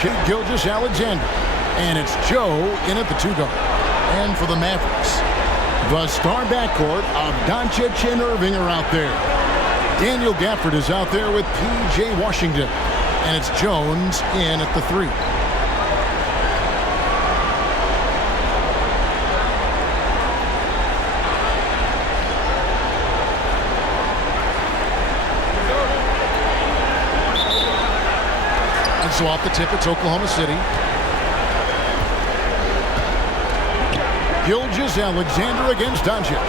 Shai Gilgeous-Alexander. And it's Joe in at the 2-guard. And for the Mavericks, the star backcourt of Doncic and Irving are out there. Daniel Gafford is out there with P.J. Washington. And it's Jones in at the 3. And so off the tip, it's Oklahoma City. Gilgeous-Alexander against Doncic.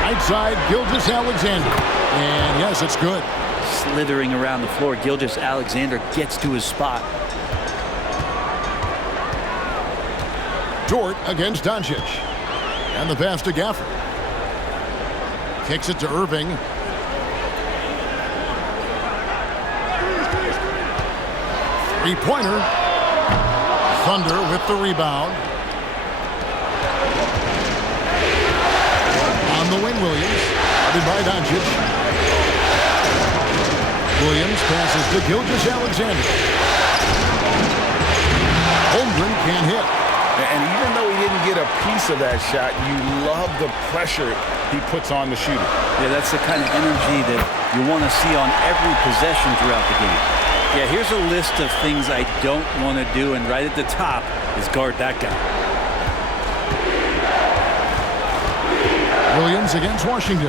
Right side, Gilgeous-Alexander. And yes, it's good. Slithering around the floor, Gilgeous-Alexander gets to his spot. Dort against Doncic. And the pass to Gafford. Kicks it to Irving. Three-pointer. Thunder with the rebound. On the wing, Williams. Guarded by Doncic. Williams passes to Gilgeous-Alexander. Holmgren can't hit. And even though he didn't get a piece of that shot, you love the pressure he puts on the shooter. Yeah, that's the kind of energy that you want to see on every possession throughout the game. Yeah, here's a list of things I don't want to do, and right at the top is guard that guy. Williams against Washington.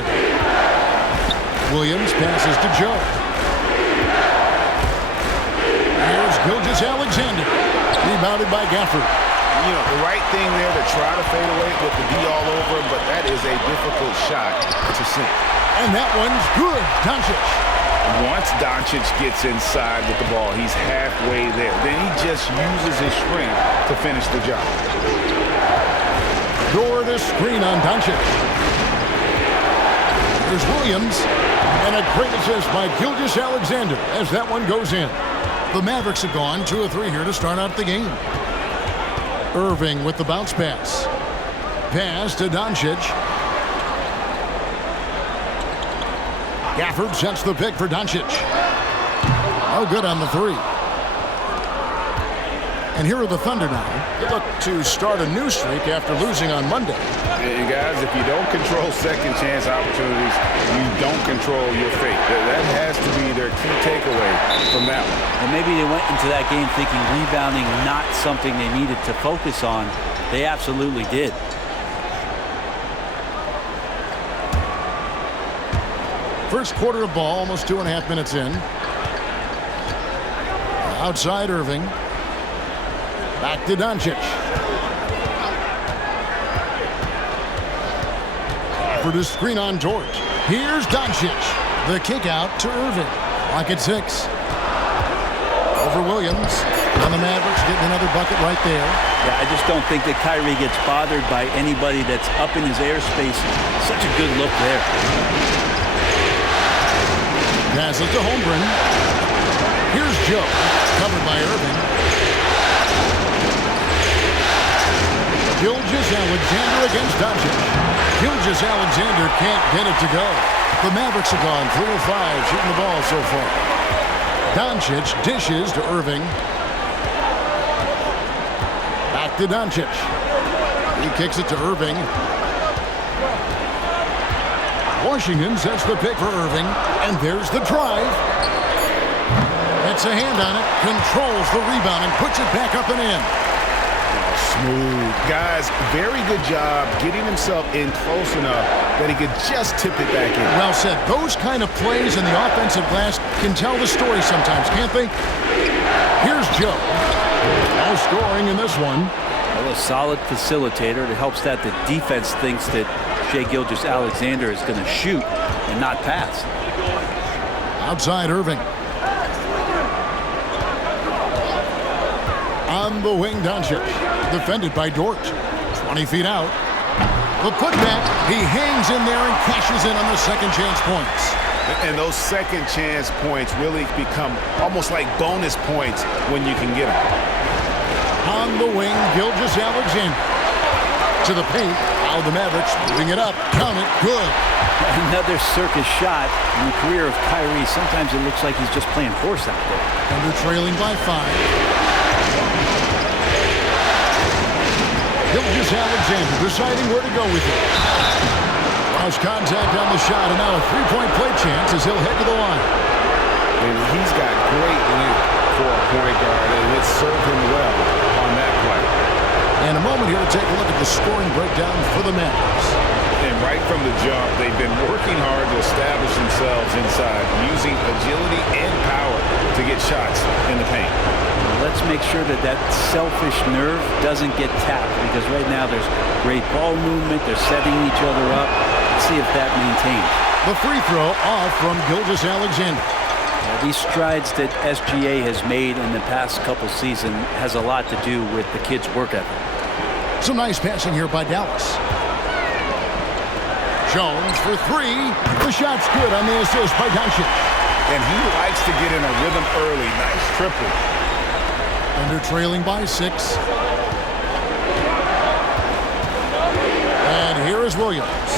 Williams passes to Joe. Here's Gilgeous-Alexander. Rebounded by Gafford. You know, the right thing there to try to fade away with the D all over him, but that is a difficult shot to sink. And that one's good. Doncic. Once Doncic gets inside with the ball, he's halfway there. Then he just uses his strength to finish the job. Door the screen on Doncic. Here's Williams. And a great assist by Gilgeous-Alexander as that one goes in. The Mavericks have gone 2 of 3 here to start out the game. Irving with the bounce pass. Pass to Doncic. Gafford sets the pick for Doncic. Oh, good on the 3. And here are the Thunder now. They look to start a new streak after losing on Monday. Hey, guys, if you don't control second chance opportunities, you don't control your fate. That has to be their key takeaway from that one. Well, maybe they went into that game thinking rebounding not something they needed to focus on. They absolutely did. First quarter of ball, almost 2.5 minutes in. Outside Irving. Back to Doncic. For the screen on Dort. Here's Doncic. The kick out to Irving. Lock at 6. Over Williams. And the Mavericks getting another bucket right there. Yeah, I just don't think that Kyrie gets bothered by anybody that's up in his airspace. Such a good look there. Passes to Holmgren. Here's Joe. Covered by Irving. Gilgeous-Alexander against Doncic. Gilgeous-Alexander can't get it to go. The Mavericks have gone 3 of 5 shooting the ball so far. Doncic dishes to Irving. Back to Doncic. He kicks it to Irving. Washington sets the pick for Irving. And there's the drive. Gets a hand on it. Controls the rebound and puts it back up and in. Smooth. Guys, very good job getting himself in close enough that he could just tip it back in. Well said. Those kind of plays in the offensive glass can tell the story sometimes, can't they? Here's Joe. No scoring in this one. Well, a solid facilitator. It helps that the defense thinks that Shai Gilgeous-Alexander is going to shoot and not pass. Outside Irving. On the wing, Doncic. Defended by Dort. 20 feet out. The putback. He hangs in there and cashes in on the second chance points. And those second chance points really become almost like bonus points when you can get them. On the wing, Gilgeous-Alexander. To the paint. Now the Mavericks moving it up. Count it. Good. Another circus shot in the career of Kyrie. Sometimes it looks like he's just playing horse out there. And they're trailing by 5. Gilgeous-Alexander deciding where to go with it. Lost contact on the shot, and now a three-point play chance as he'll head to the line. And he's got great length for a point guard, and it served him well on that play. And a moment here to take a look at the scoring breakdown for the Mavs. And right from the jump, they've been working hard to establish themselves inside, using agility and power to get shots in the paint. Let's make sure that that selfish nerve doesn't get tapped, because right now there's great ball movement. They're setting each other up. Let's see if that maintains. The free throw off from Gilgeous-Alexander. These strides that SGA has made in the past couple seasons has a lot to do with the kid's work ethic. Some nice passing here by Dallas. Jones for 3. The shot's good on the assist by Doncic. And he likes to get in a rhythm early. Nice triple. And they're trailing by 6. And here is Williams.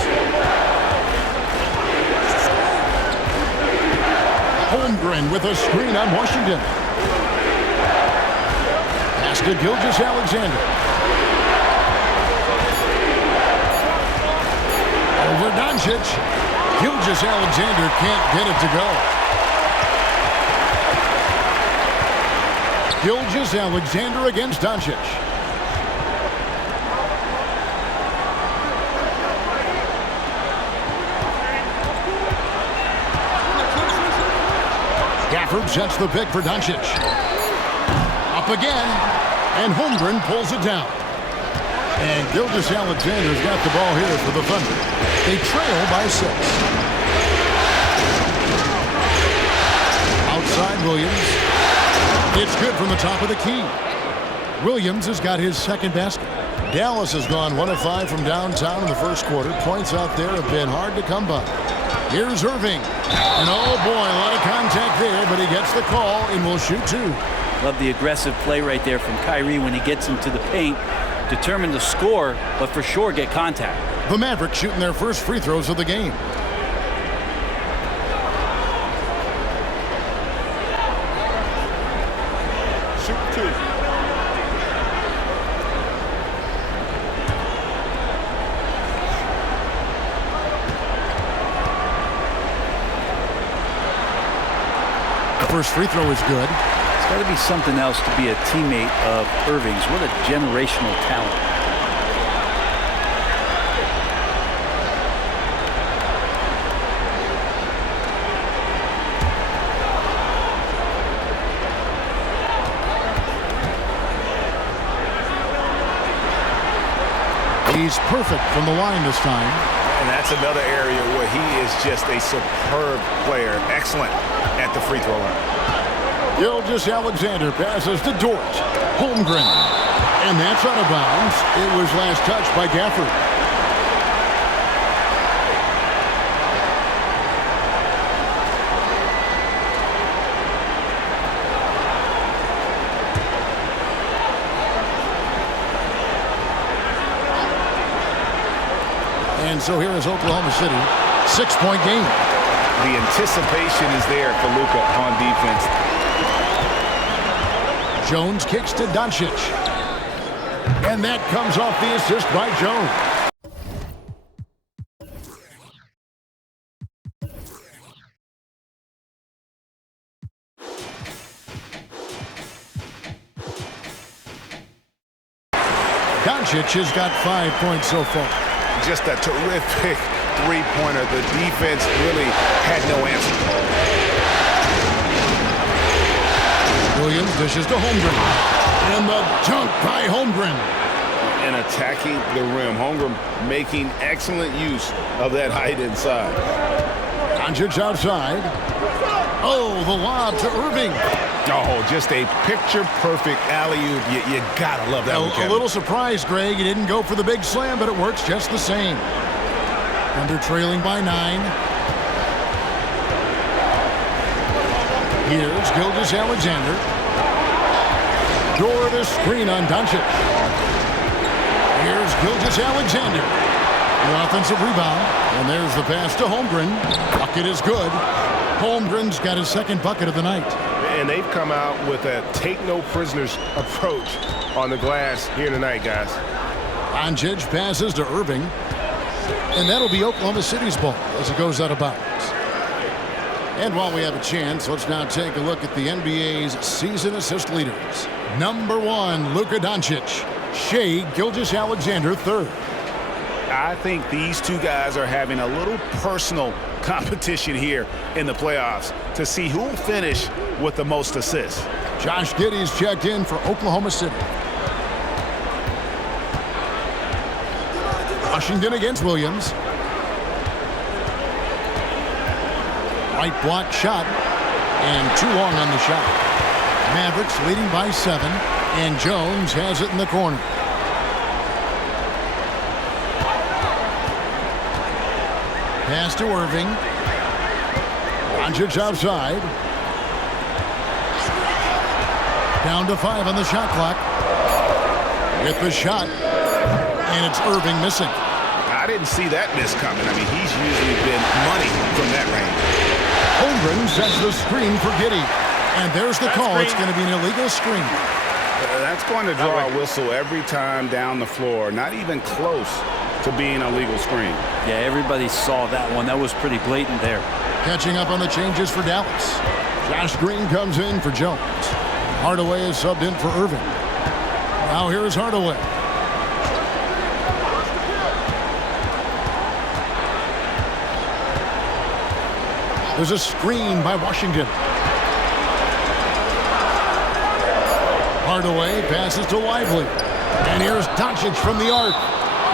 Holmgren with a screen on Washington. Pass to Gilgeous-Alexander. Over Doncic. Gilgeous-Alexander can't get it to go. Gilgeous-Alexander against Doncic. Gafford sets the pick for Doncic. Up again, and Holmgren pulls it down. And Gilgeous-Alexander's got the ball here for the Thunder. They trail by 6. Outside Williams. It's good from the top of the key. Williams has got his second basket. Dallas has gone 1 of 5 from downtown in the first quarter. Points out there have been hard to come by. Here's Irving. And oh boy, a lot of contact there, but he gets the call and will shoot 2. Love the aggressive play right there from Kyrie when he gets into the paint. Determined to score, but for sure get contact. The Mavericks shooting their first free throws of the game. Shoot 2. The first free throw is good. It's got to be something else to be a teammate of Irving's. What a generational talent. He's perfect from the line this time. And that's another area where he is just a superb player. Excellent at the free throw line. Gilgeous-Alexander passes to Dort. Holmgren. And that's out of bounds. It was last touched by Gafford. And so here is Oklahoma City. 6-point game. The anticipation is there for Luka on defense. Jones kicks to Doncic. And that comes off the assist by Jones. Doncic has got 5 points so far. Just a terrific three-pointer. The defense really had no answer. Williams dishes to Holmgren. And the dunk by Holmgren. And attacking the rim. Holmgren making excellent use of that height inside. Doncic outside. Oh, the lob to Irving. Oh, just a picture-perfect alley-oop. You gotta love that one, A little surprised, Greg. He didn't go for the big slam, but it works just the same. And they're trailing by 9. Here's Gilgeous-Alexander. Door the screen on Doncic. Here's Gilgeous-Alexander. The offensive rebound. And there's the pass to Holmgren. Bucket is good. Holmgren's got his second bucket of the night. And they've come out with a take-no-prisoners approach on the glass here tonight, guys. Doncic passes to Irving. And that'll be Oklahoma City's ball as it goes out of bounds. And while we have a chance, let's now take a look at the NBA's season assist leaders. Number 1, Luka Doncic. Shai Gilgeous-Alexander, third. I think these two guys are having a little personal competition here in the playoffs to see who will finish with the most assists. Josh Giddey's checked in for Oklahoma City. Washington against Williams. Right block shot, and too long on the shot. Mavericks leading by 7, and Jones has it in the corner. Pass to Irving. Doncic outside. Down to 5 on the shot clock. With the shot, and it's Irving missing. I didn't see that miss coming. I mean, he's usually been money from that range. Holmgren sets the screen for Giddey. And there's the call. It's going to be an illegal screen. That's going to draw a whistle every time down the floor. Not even close to being a legal screen. Yeah, everybody saw that one. That was pretty blatant there. Catching up on the changes for Dallas. Josh Green comes in for Jones. Hardaway is subbed in for Irving. Now here's Hardaway. There's a screen by Washington. Hardaway passes to Lively. And here's Doncic from the arc.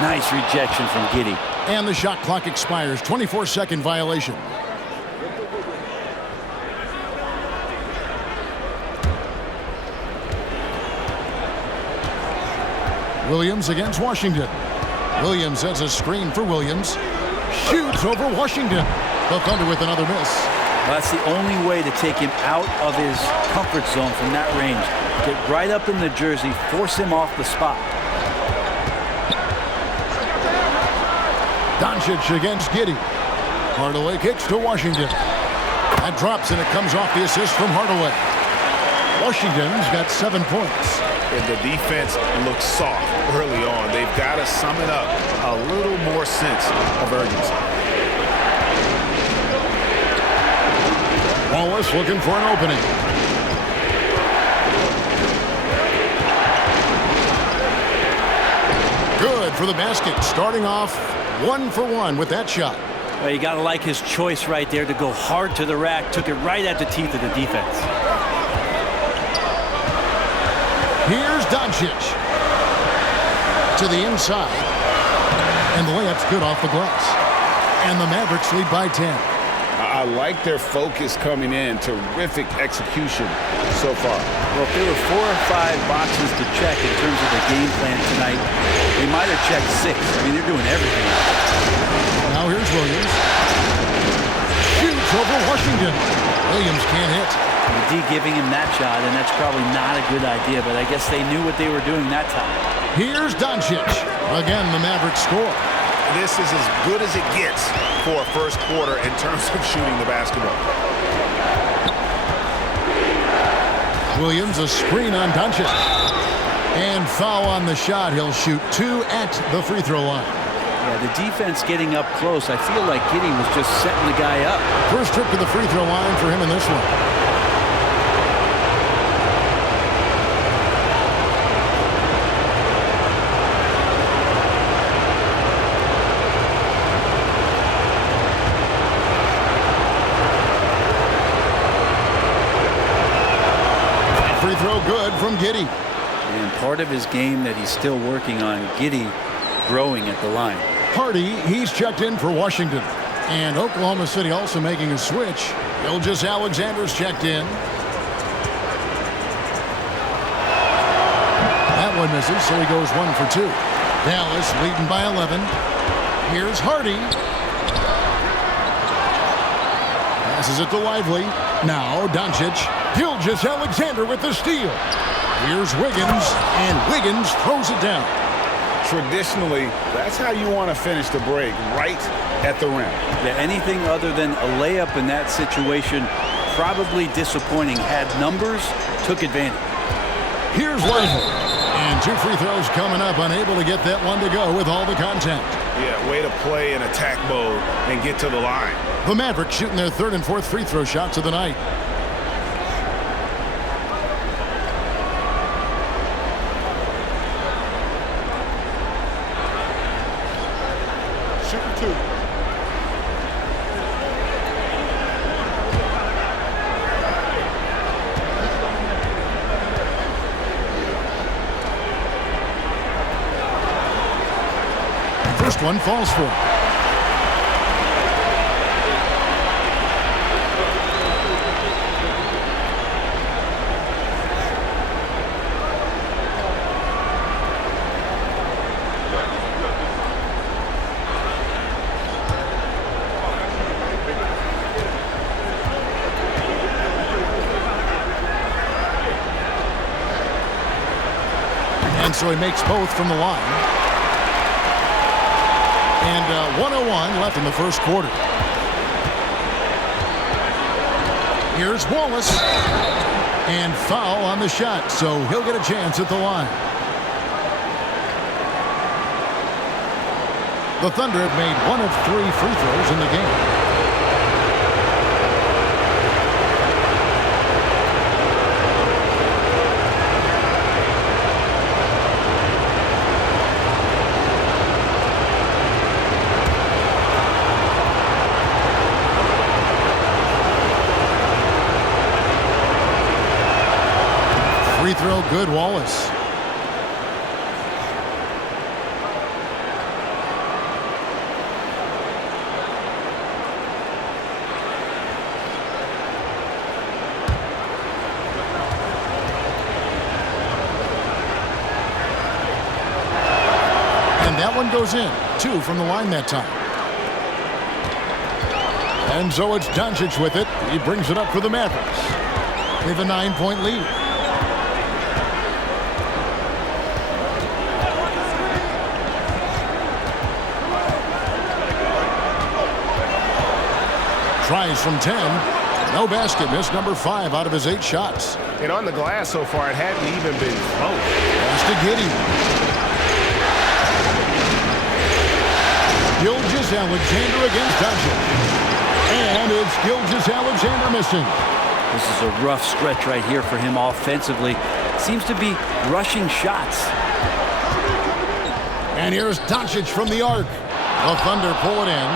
Nice rejection from Giddey. And the shot clock expires. 24-second violation. Williams against Washington. Williams sets a screen for Williams. Shoots over Washington. The Thunder with another miss. Well, that's the only way to take him out of his comfort zone from that range. Get right up in the jersey, force him off the spot. Doncic against Giddey. Hardaway kicks to Washington. That drops, and it comes off the assist from Hardaway. Washington's got 7 points. And the defense looks soft early on. They've got to sum it up a little more sense of urgency. Wallace looking for an opening. Good for the basket. Starting off 1 for 1 with that shot. Well, you got to like his choice right there to go hard to the rack. Took it right at the teeth of the defense. Here's Doncic. To the inside. And the layup's good off the glass. And the Mavericks lead by 10. I like their focus coming in. Terrific execution so far. Well, if there were 4 or 5 boxes to check in terms of the game plan tonight, they might have checked 6. I mean, they're doing everything. Now here's Williams. Shoots over Washington. Williams can't hit. D giving him that shot, and that's probably not a good idea, but I guess they knew what they were doing that time. Here's Doncic. Again, the Mavericks score. This is as good as it gets for a first quarter in terms of shooting the basketball. Williams, a screen on Doncic. And foul on the shot. He'll shoot 2 at the free throw line. Yeah, the defense getting up close. I feel like Giddey was just setting the guy up. First trip to the free throw line for him in this one. Free throw good from Giddey. And part of his game that he's still working on, Giddey growing at the line. Hardy, he's checked in for Washington. And Oklahoma City also making a switch. Gilgeous-Alexander's checked in. That one misses, so he goes 1 for 2. Dallas leading by 11. Here's Hardy. Passes it to Lively. Now Doncic. Gilgeous-Alexander with the steal. Here's Wiggins, and Wiggins throws it down. traditionally, that's how you want to finish the break, right at the rim. Yeah, anything other than a layup in that situation, probably disappointing. Had numbers, took advantage. Here's Lively. And 2 free throws coming up, unable to get that one to go with all the contact. Yeah, way to play in attack mode and get to the line. The Mavericks shooting their 3rd and 4th free throw shots of the night. Shooting 2. First one falls for him. And so he makes both from the line. And 1:01 left in the first quarter. Here's Wallace. And foul on the shot, so he'll get a chance at the line. The Thunder have made 1 of 3 free throws in the game. Free throw good, Wallace. And that one goes in. 2 from the line that time. And so it's Doncic with it. He brings it up for the Mavericks. They have a 9-point lead. Tries from 10. No basket. Missed number 5 out of his 8 shots. And on the glass so far, it hadn't even been close. Pass to Giddey. Gilgeous-Alexander against Doncic. And it's Gilgeous-Alexander missing. This is a rough stretch right here for him offensively. Seems to be rushing shots. And here's Doncic from the arc. The Thunder pull it in.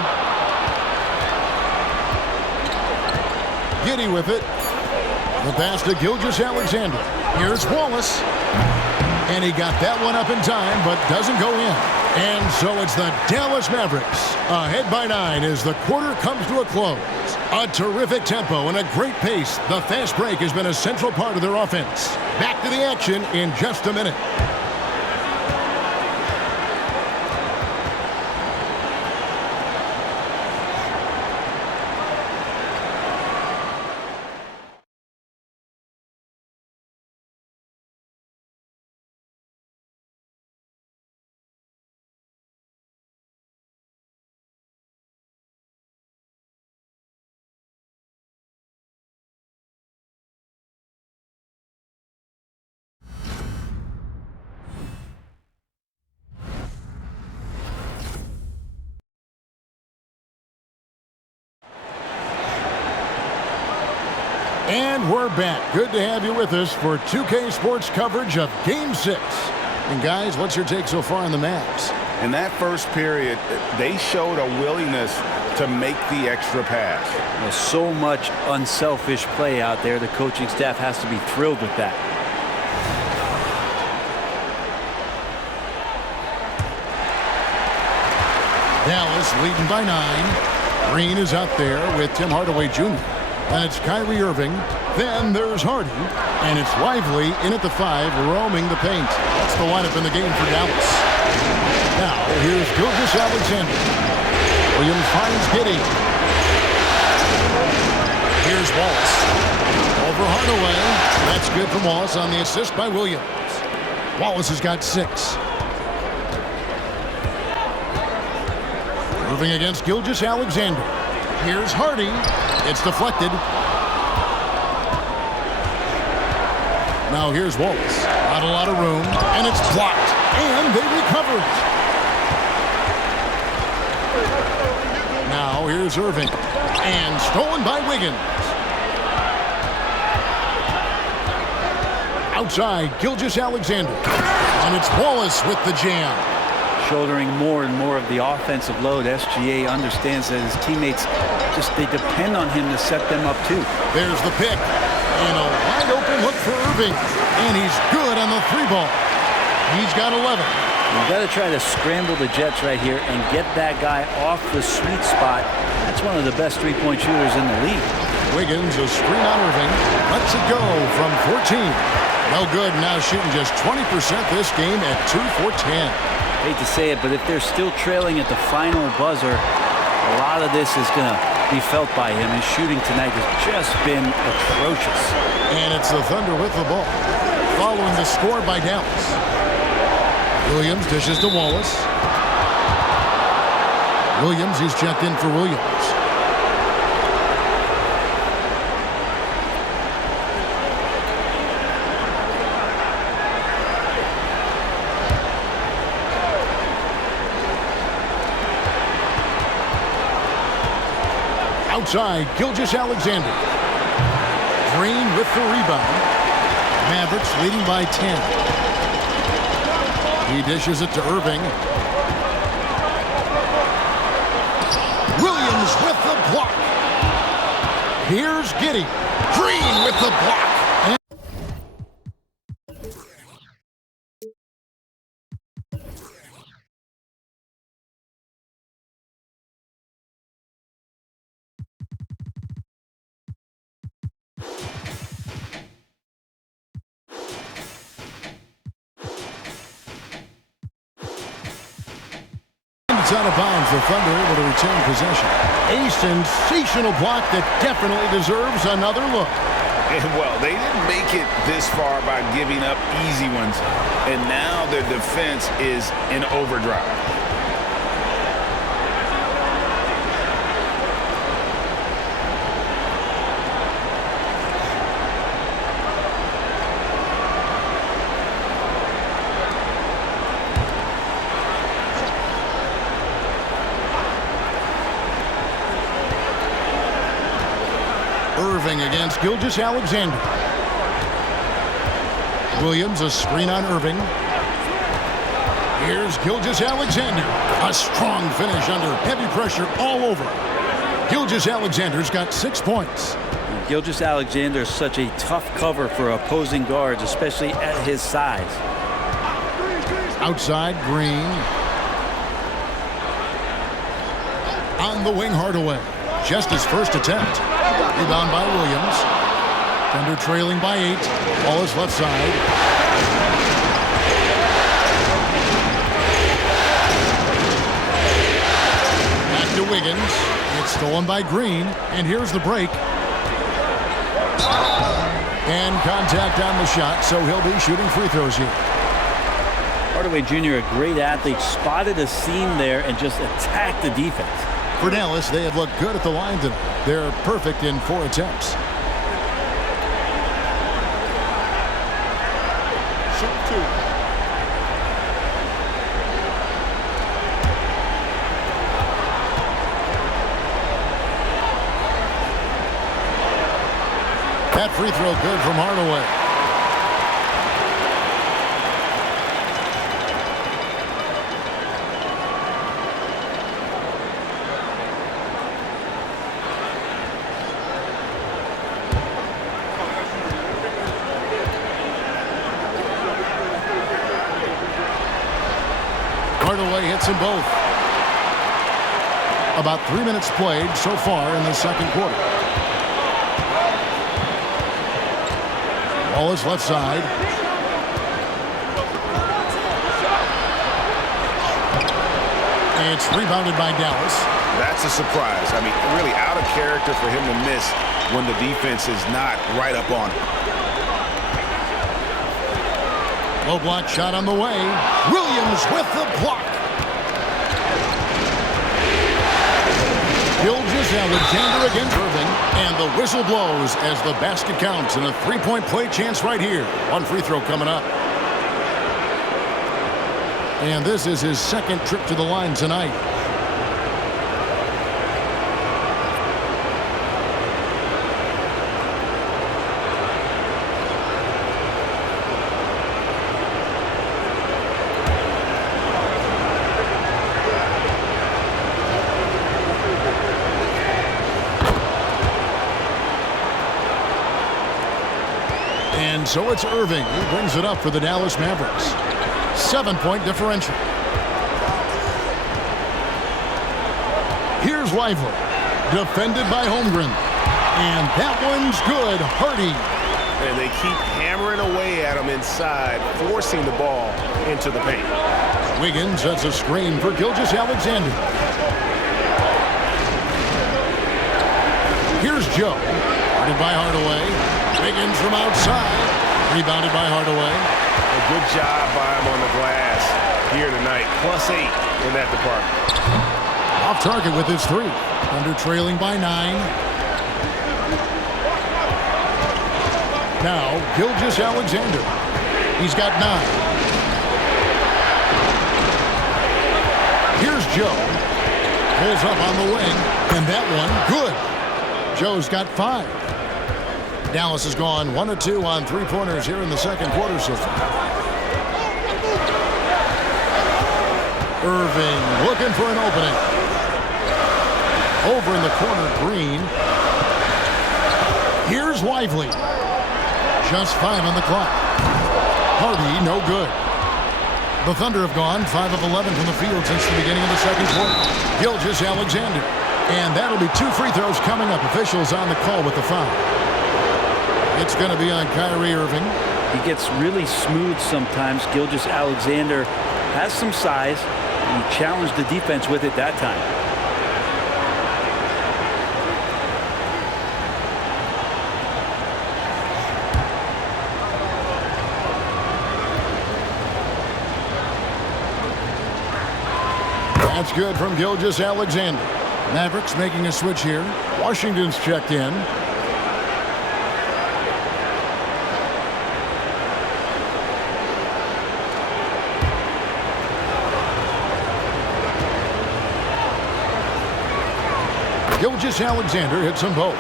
Giddey with it. The pass to Gilgeous-Alexander. Here's Wallace. And he got that one up in time, but doesn't go in. And so it's the Dallas Mavericks ahead by 9 as the quarter comes to a close. A terrific tempo and a great pace. The fast break has been a central part of their offense. Back to the action in just a minute. And we're back. Good to have you with us for 2K Sports coverage of Game 6. And guys, what's your take so far on the Mavs? In that first period, they showed a willingness to make the extra pass. Well, so much unselfish play out there. The coaching staff has to be thrilled with that. Dallas leading by 9. Green is out there with Tim Hardaway Jr. And it's Kyrie Irving. Then there's Harden. And it's Lively in at the 5, roaming the paint. That's the lineup in the game for Dallas. Now, here's Gilgeous-Alexander. Williams finds Giddey. Here's Wallace. Over Hardaway. That's good from Wallace on the assist by Williams. Wallace has got 6. Irving against Gilgeous-Alexander. Here's Hardy. It's deflected. Now here's Wallace. Not a lot of room, and it's blocked. And they recover it. Now here's Irving. And stolen by Wiggins. Outside, Gilgeous-Alexander. And it's Wallace with the jam. Shouldering more and more of the offensive load, SGA understands that his teammates they depend on him to set them up too. There's the pick. And a wide open look for Irving. And he's good on the 3-ball. He's got 11. You've got to try to scramble the Jets right here and get that guy off the sweet spot. That's one of the best three-point shooters in the league. Wiggins, a screen on Irving. Lets it go from 14. No good. Now shooting just 20% this game at 2 for 10. Hate to say it, but if they're still trailing at the final buzzer, a lot of this is going to be felt by him. His shooting tonight has just been atrocious. And it's the Thunder with the ball. Following the score by Dallas. Williams dishes to Wallace. Williams, he's checked in for Williams. Outside, Gilgeous-Alexander. Green with the rebound. Mavericks leading by 10. He dishes it to Irving. Williams with the block. Here's Giddey. Green with the block. It's out of bounds. The Thunder able to retain possession. A sensational block that definitely deserves another look. And well, they didn't make it this far by giving up easy ones. And now their defense is in overdrive. Irving against Gilgeous-Alexander. Williams, a screen on Irving. Here's Gilgeous-Alexander. A strong finish under heavy pressure all over. Gilgeous-Alexander's got 6 points. Gilgeous-Alexander is such a tough cover for opposing guards, especially at his size. Outside, Green. On the wing, Hardaway. Just his first attempt. Rebound by Williams. Thunder trailing by 8. Ball is left side. Back to Wiggins. It's stolen by Green. And here's the break. And contact on the shot, so he'll be shooting free throws here. Hardaway Jr., a great athlete, spotted a seam there and just attacked the defense. For Dallas, they have looked good at the line tonight. They're perfect in 4 attempts. Shoot 2. That free throw good from Hardaway. Hardaway hits them both. About 3 minutes played so far in the second quarter. Ball is left side. It's rebounded by Dallas. That's a surprise. I mean, really out of character for him to miss when the defense is not right up on him. Low block shot on the way. Williams with the block. Gilgeous-Alexander against Irving, and the whistle blows as the basket counts, and a three-point play chance right here. One free throw coming up. And this is his second trip to the line tonight. And so it's Irving who brings it up for the Dallas Mavericks. 7-point differential. Here's Lively, defended by Holmgren. And that one's good. Hardy. And they keep hammering away at him inside, forcing the ball into the paint. Wiggins sets a screen for Gilgeous-Alexander. Here's Joe. Guarded by Hardaway. Wiggins from outside. Rebounded by Hardaway. A good job by him on the glass here tonight. +8 in that department. Off target with his three. Under trailing by 9. Now, Gilgeous-Alexander. He's got 9. Here's Joe. Pulls up on the wing. And that one, good. Joe's got 5. Dallas has gone 1 of 2 on three-pointers here in the second quarter so far. Irving looking for an opening. Over in the corner, Green. Here's Lively. Just 5 on the clock. Hardy, no good. The Thunder have gone 5 of 11 from the field since the beginning of the second quarter. Gilgeous-Alexander. And that'll be 2 free throws coming up. Officials on the call with the foul. It's going to be on Kyrie Irving. He gets really smooth sometimes. Gilgeous-Alexander has some size, and he challenged the defense with it that time. That's good from Gilgeous-Alexander. Mavericks making a switch here. Washington's checked in. Gilgeous-Alexander hits them both.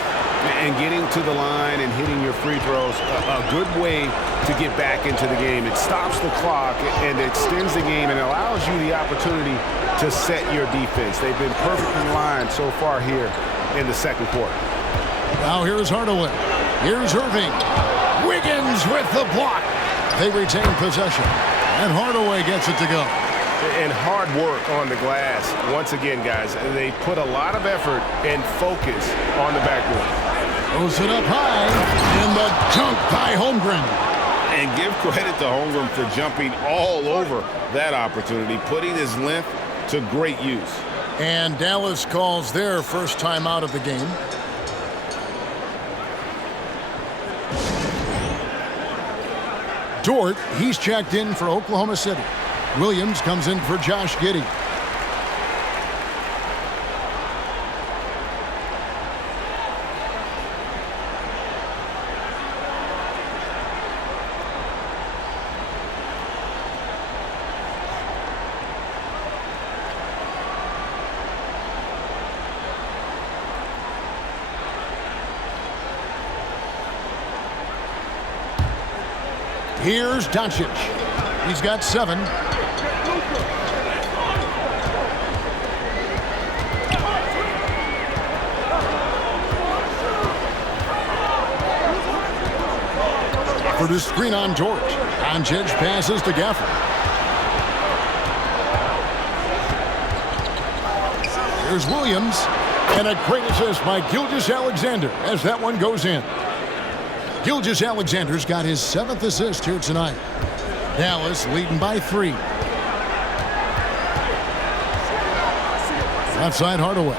And getting to the line and hitting your free throws, a good way to get back into the game. It stops the clock and extends the game and allows you the opportunity to set your defense. They've been perfectly lined so far here in the second quarter. Now here's Hardaway. Here's Irving. Wiggins with the block. They retain possession. And Hardaway gets it to go. And hard work on the glass. Once again, guys, they put a lot of effort and focus on the backboard. Throws it up high. And the dunk by Holmgren. And give credit to Holmgren for jumping all over that opportunity, putting his length to great use. And Dallas calls their first time out of the game. Dort, he's checked in for Oklahoma City. Williams comes in for Josh Giddey. Here's Doncic. He's got 7. For the screen on Dort. Doncic passes to Gafford. Here's Williams. And a great assist by Gilgeous-Alexander as that one goes in. Gilgeous-Alexander's got his 7th assist here tonight. Dallas leading by 3. Outside Hardaway.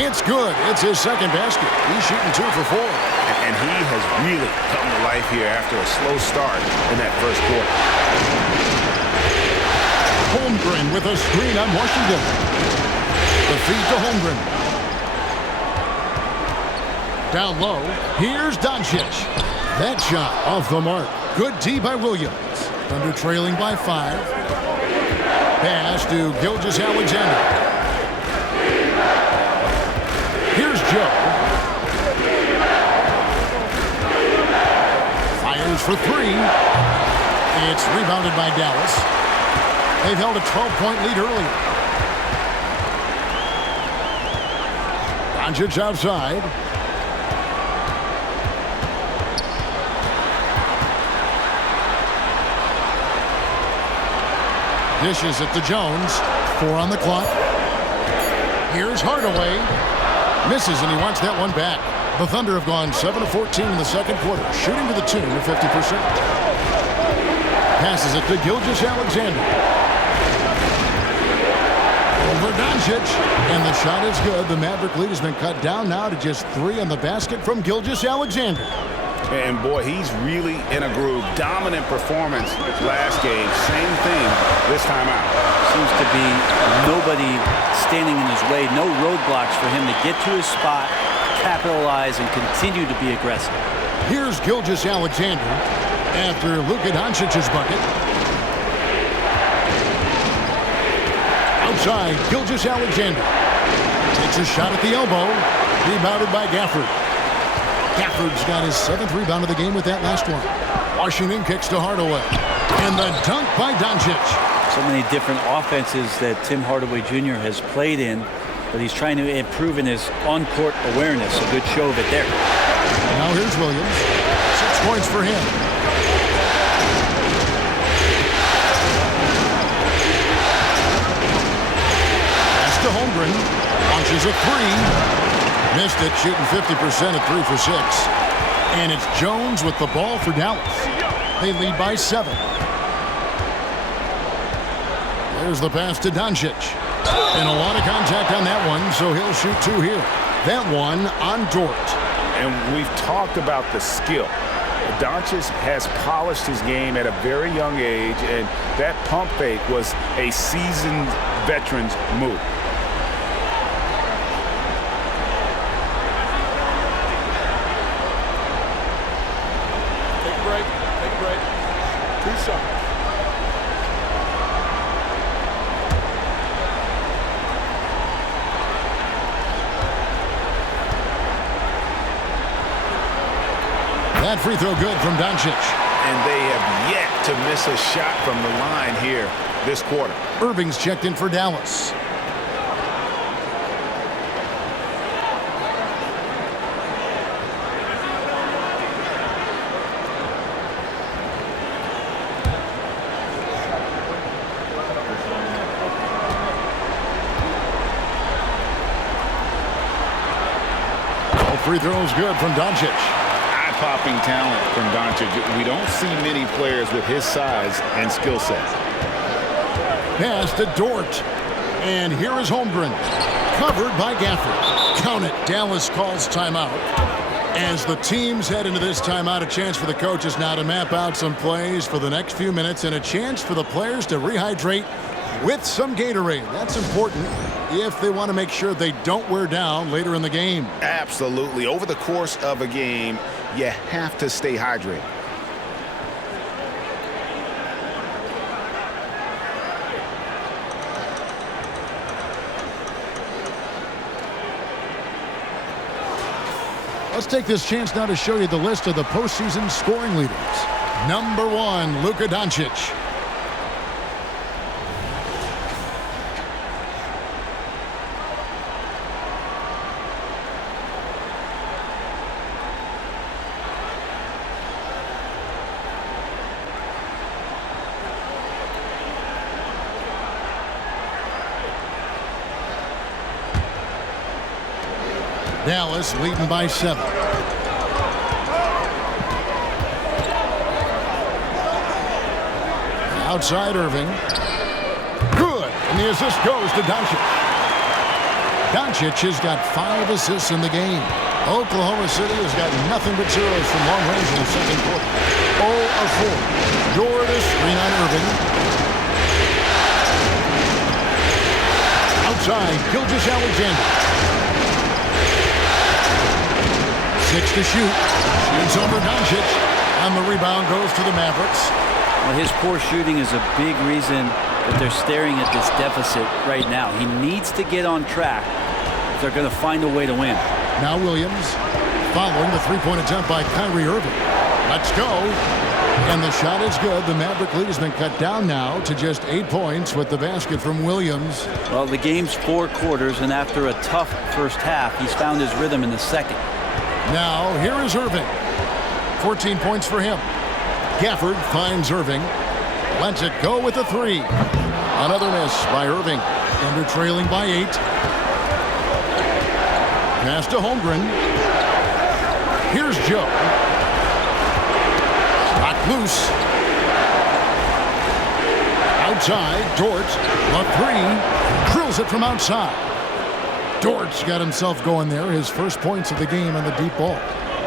It's good. It's his second basket. He's shooting 2 for 4. And he has really come to life here after a slow start in that first quarter. Holmgren with a screen on Washington. The feed to Holmgren. Down low. Here's Doncic. That shot off the mark. Good D by Williams. Thunder trailing by 5. Pass to Gilgeous-Alexander. Here's Joe. Fires for 3. It's rebounded by Dallas. They've held a 12-point lead earlier. Doncic outside. Dishes it to Jones. 4 on the clock. Here's Hardaway. Misses, and he wants that one back. The Thunder have gone 7 of 14 in the second quarter, shooting to the tune of 50%. Passes it to Gilgeous-Alexander. Over Doncic, and the shot is good. The Maverick lead has been cut down now to just 3 on the basket from Gilgeous-Alexander. And boy, he's really in a groove. Dominant performance last game. Same thing this time out. Seems to be nobody standing in his way. No roadblocks for him to get to his spot, capitalize, and continue to be aggressive. Here's Gilgeous-Alexander after Luka Doncic's bucket. Outside, Gilgeous-Alexander takes a shot at the elbow. Rebounded by Gafford. Gafford's got his 7th rebound of the game with that last one. Washington kicks to Hardaway. And the dunk by Doncic. So many different offenses that Tim Hardaway Jr. has played in, but he's trying to improve in his on-court awareness. A good show of it there. Now here's Williams. 6 points for him. Pass to Holmgren. Launches a 3. Missed it, shooting 50% at 3 for 6. And it's Jones with the ball for Dallas. They lead by 7. There's the pass to Doncic. And a lot of contact on that one, so he'll shoot 2 here. That one on Dort. And we've talked about the skill. Doncic has polished his game at a very young age, and that pump fake was a seasoned veteran's move. That free throw good from Doncic. And they have yet to miss a shot from the line here this quarter. Irving's checked in for Dallas. All free throws good from Doncic. Popping talent from Doncic. We don't see many players with his size and skill set. Pass to Dort. And here is Holmgren. Covered by Gafford. Count it. Dallas calls timeout. As the teams head into this timeout, a chance for the coaches now to map out some plays for the next few minutes and a chance for the players to rehydrate with some Gatorade. That's important if they want to make sure they don't wear down later in the game. Absolutely. Over the course of a game, you have to stay hydrated. Let's take this chance now to show you the list of the postseason scoring leaders. Number 1, Luka Doncic. Dallas leading by 7. Outside Irving. Good. And the assist goes to Doncic. Doncic has got 5 assists in the game. Oklahoma City has got nothing but zeros from long range in the second quarter. 0 of 4. Dort screen on Irving. Outside, Gilgeous-Alexander. 6 to shoot. Shoots over Doncic. And the rebound goes to the Mavericks. Well, his poor shooting is a big reason that they're staring at this deficit right now. He needs to get on track if they're going to find a way to win. Now Williams following the three-point attempt by Kyrie Irving. Let's go. And the shot is good. The Maverick lead has been cut down now to just 8 points with the basket from Williams. Well, the game's 4 quarters, and after a tough first half, he's found his rhythm in the second. Now here is Irving. 14 points for him. Gafford finds Irving. Lets it go with a 3. Another miss by Irving. Thunder trailing by 8. Pass to Holmgren. Here's Joe. Shot loose. Outside, Dort. A 3. Drills it from outside. Dort's got himself going there. His first points of the game on the deep ball.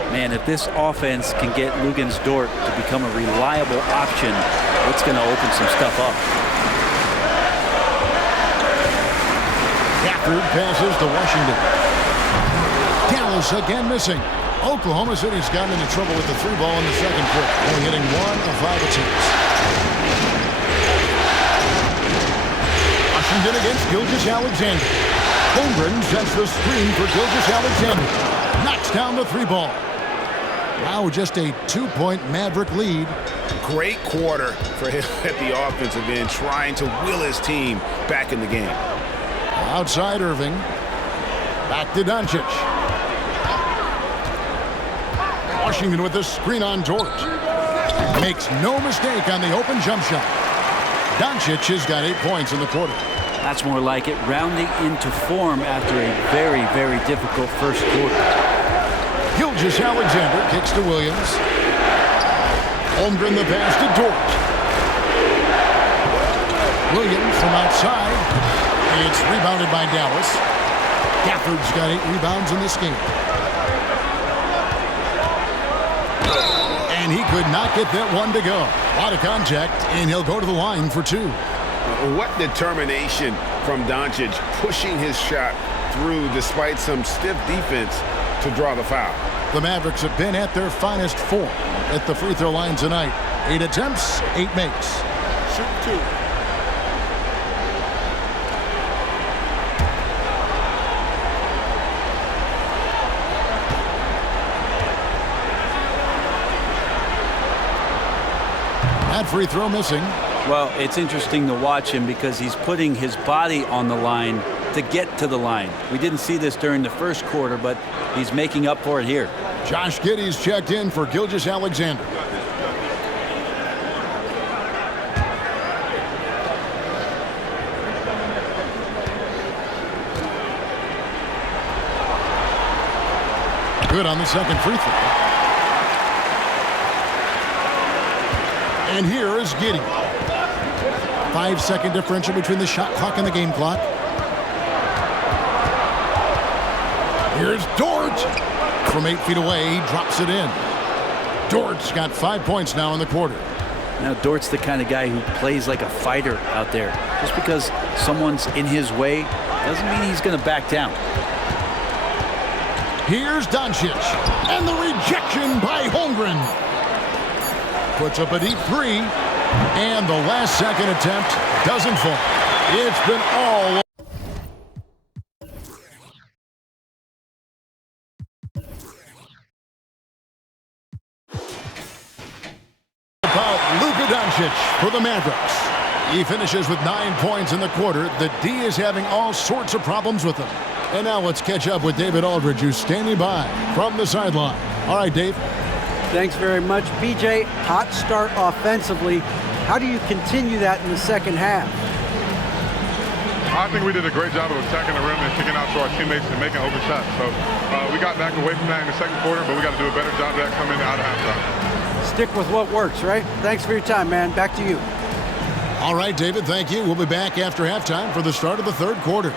Man, if this offense can get Luguentz Dort to become a reliable option, it's going to open some stuff up. Gafford passes to Washington. Dallas again missing. Oklahoma City's gotten into trouble with the 3 ball in the second quarter, only hitting 1 of 5 attempts. Washington against Gilgeous-Alexander. Holmgren sets the screen for Gilgeous-Alexander. Knocks down the 3 ball. Wow, just a 2-point Maverick lead. Great quarter for him at the offensive end, trying to will his team back in the game. Outside Irving. Back to Doncic. Washington with the screen on Dort. Makes no mistake on the open jump shot. Doncic has got 8 points in the quarter. That's more like it, rounding into form after a very, very difficult first quarter. Gilgeous-Alexander kicks to Williams. Holmgren the pass to Dort. Williams from outside. It's rebounded by Dallas. Gafford's got 8 rebounds in this game. And he could not get that one to go. A lot of contact, and he'll go to the line for 2. What determination from Doncic, pushing his shot through despite some stiff defense to draw the foul. The Mavericks have been at their finest form at the free throw line tonight. 8 attempts, 8 makes. Shoot 2. That free throw missing. Well, it's interesting to watch him because he's putting his body on the line to get to the line. We didn't see this during the first quarter, but he's making up for it here. Josh Giddey's checked in for Gilgeous-Alexander. Good on the second free throw. And here is Giddey. 5-second differential between the shot clock and the game clock. Here's Dort. From 8 feet away, he drops it in. Dort's got 5 points now in the quarter. Now, Dort's the kind of guy who plays like a fighter out there. Just because someone's in his way doesn't mean he's going to back down. Here's Doncic. And the rejection by Holmgren. Puts up a deep 3. And the last second attempt doesn't fall. It's been all about Luka Doncic for the Mavericks. He finishes with 9 points in the quarter. The D is having all sorts of problems with him. And now let's catch up with David Aldridge, who's standing by from the sideline. All right, Dave. Thanks very much, PJ. Hot start offensively. How do you continue that in the second half? I think we did a great job of attacking the rim and kicking out to our teammates and making open shots. So we got back away from that in the second quarter, but we got to do a better job of that coming out of halftime. Stick with what works, right? Thanks for your time, man. Back to you. All right, David, thank you. We'll be back after halftime for the start of the third quarter.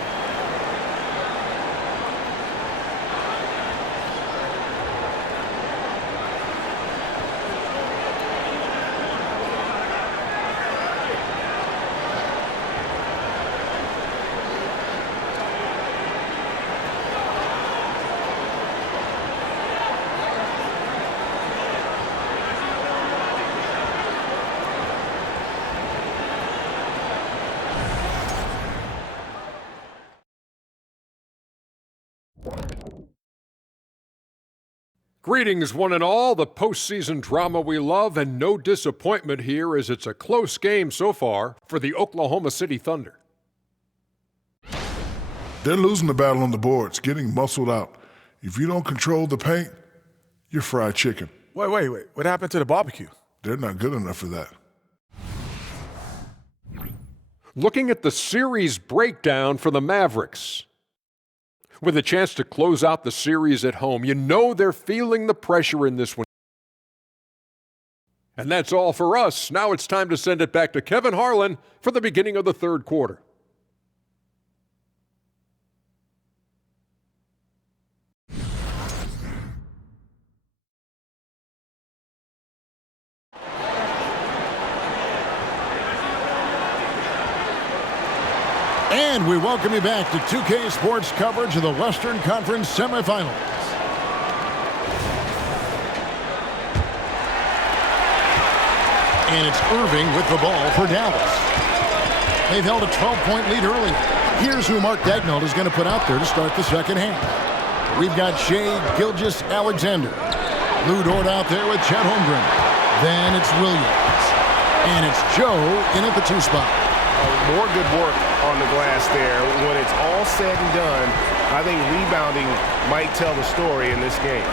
Greetings, one and all. The postseason drama we love, and no disappointment here as it's a close game so far for the Oklahoma City Thunder. They're losing the battle on the boards, getting muscled out. If you don't control the paint, you're fried chicken. Wait. What happened to the barbecue? They're not good enough for that. Looking at the series breakdown for the Mavericks. With a chance to close out the series at home, you know they're feeling the pressure in this one. And that's all for us. Now it's time to send it back to Kevin Harlan for the beginning of the third quarter. And we welcome you back to 2K Sports coverage of the Western Conference semifinals. And it's Irving with the ball for Dallas. They've held a 12-point lead early. Here's who Mark Daigneault is going to put out there to start the second half. We've got Shai Gilgeous-Alexander. Lou Dort out there with Chet Holmgren. Then it's Williams. And it's Joe in at the 2 spot. More good work on the glass there. When it's all said and done, I think rebounding might tell the story in this game.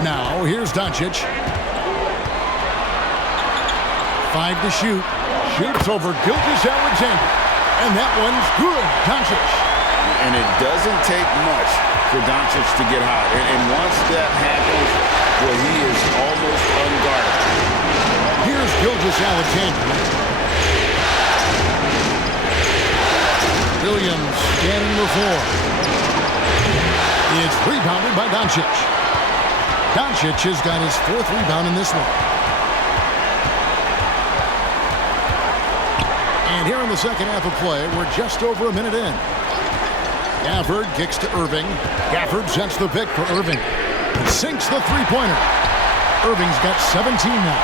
Now, here's Doncic. 5 to shoot. Shoots over Gilgeous-Alexander. And that one's good. Doncic. And it doesn't take much for Doncic to get hot. And once that happens, well, he is almost unguarded. Here's Gilgeous-Alexander. Williams scanning the floor. It's rebounded by Doncic. Doncic has got his 4th rebound in this one. And here in the second half of play, we're just over a minute in. Gafford kicks to Irving. Gafford sets the pick for Irving. He sinks the three-pointer. Irving's got 17 now.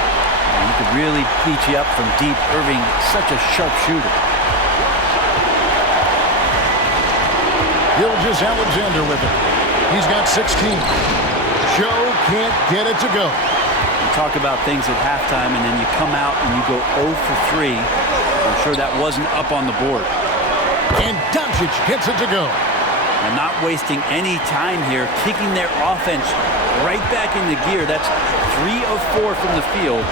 He could really beat you up from deep. Irving, such a sharp shooter. Gilgeous-Alexander with it. He's got 16. Joe can't get it to go. You talk about things at halftime, and then you come out and you go 0 for 3. I'm sure that wasn't up on the board. And Doncic gets it to go. And not wasting any time here, kicking their offense right back into gear. That's 3 of 4 from the field.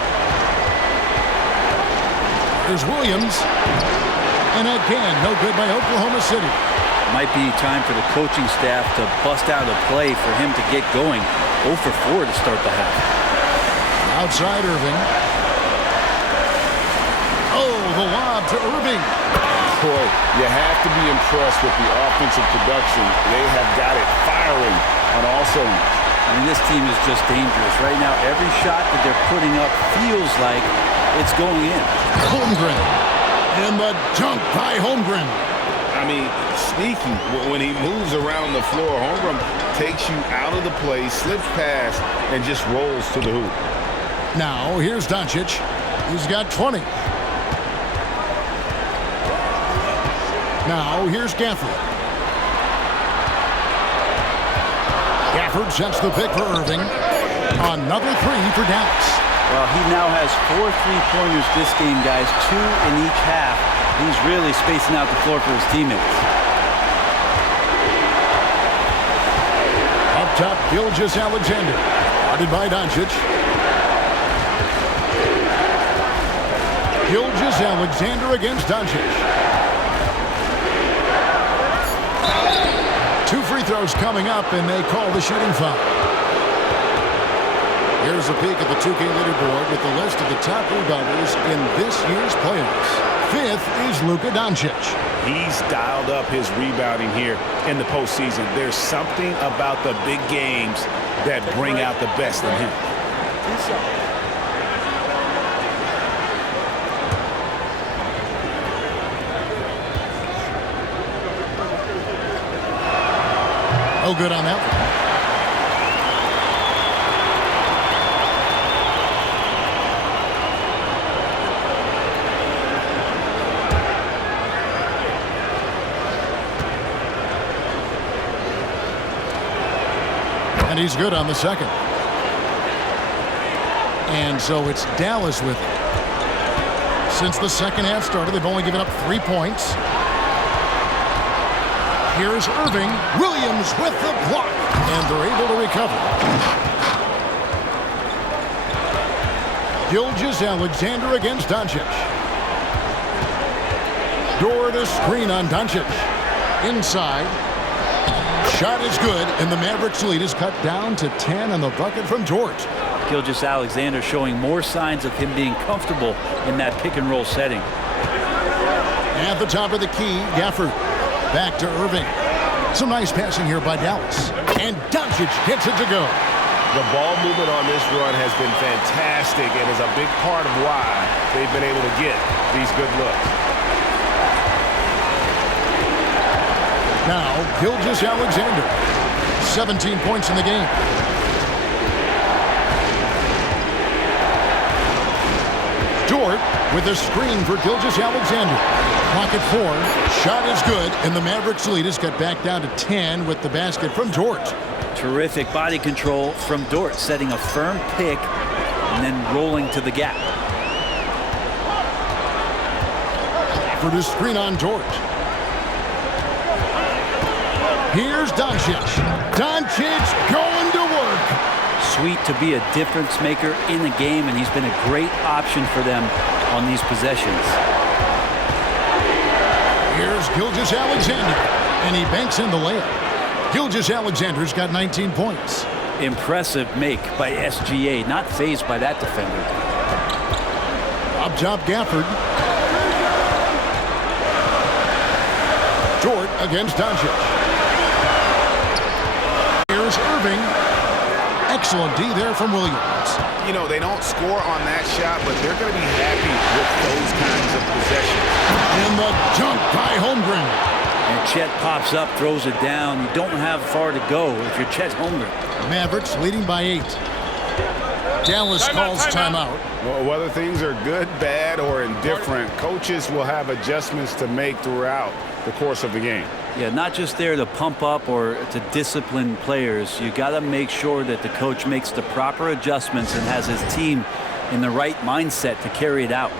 There's Williams. And again, no good by Oklahoma City. Might be time for the coaching staff to bust out a play for him to get going. 0 for 4 to start the half. Outside Irving. Oh, the lob to Irving. Boy, you have to be impressed with the offensive production. They have got it firing on all cylinders. I mean, this team is just dangerous. Right now, every shot that they're putting up feels like it's going in. Holmgren. And the dunk by Holmgren. I mean, sneaky. When he moves around the floor, Holmgren takes you out of the play, slips past, and just rolls to the hoop. Now, here's Doncic. He's got 20. Now, here's Gafford. Gafford sets the pick for Irving. Another 3 for Dallas. Well, he now has 4 3-pointers this game, guys. 2 in each half. He's really spacing out the floor for his teammates. Up top, Gilgeous-Alexander. Guarded by Doncic. Gilgeous-Alexander against Doncic. 2 free throws coming up, and they call the shooting foul. Here's a peek at the 2K leaderboard with the list of the top rebounders in this year's playoffs. 5th is Luka Doncic. He's dialed up his rebounding here in the postseason. There's something about the big games that bring out the best in him. No good on that one. And he's good on the second. And so it's Dallas with it. Since the second half started, they've only given up 3 points. Here's Irving. Williams with the block. And they're able to recover. Gilgeous-Alexander against Doncic. Dort to screen on Doncic. Inside. Shot is good, and the Mavericks lead is cut down to 10 on the bucket from Dort. Gilgeous-Alexander showing more signs of him being comfortable in that pick-and-roll setting. At the top of the key, Gafford. Back to Irving. Some nice passing here by Dallas. And Doncic gets it to go. The ball movement on this run has been fantastic and is a big part of why they've been able to get these good looks. Now, Gilgeous-Alexander. 17 points in the game. Dort with a screen for Gilgeous-Alexander. Clock at 4. Shot is good, and the Mavericks lead is cut back down to 10 with the basket from Dort. Terrific body control from Dort, setting a firm pick and then rolling to the gap. For the screen on Dort. Here's Doncic. Doncic going to work. Sweet to be a difference maker in the game, and he's been a great option for them on these possessions. Here's Gilgeous-Alexander, and he banks in the layup. Gilgeous-Alexander's got 19 points. Impressive make by SGA, not fazed by that defender. Up top, Gafford. Dort against Doncic. Here's Irving. Excellent D there from Williams. You know, they don't score on that shot, but they're going to be happy with those kinds of possessions. And the dunk by Holmgren. And Chet pops up, throws it down. You don't have far to go if you're Chet Holmgren. Mavericks leading by 8. Dallas calls timeout. Well, whether things are good, bad, or indifferent, coaches will have adjustments to make throughout the course of the game. Yeah, not just there to pump up or to discipline players. You got to make sure that the coach makes the proper adjustments and has his team in the right mindset to carry it out.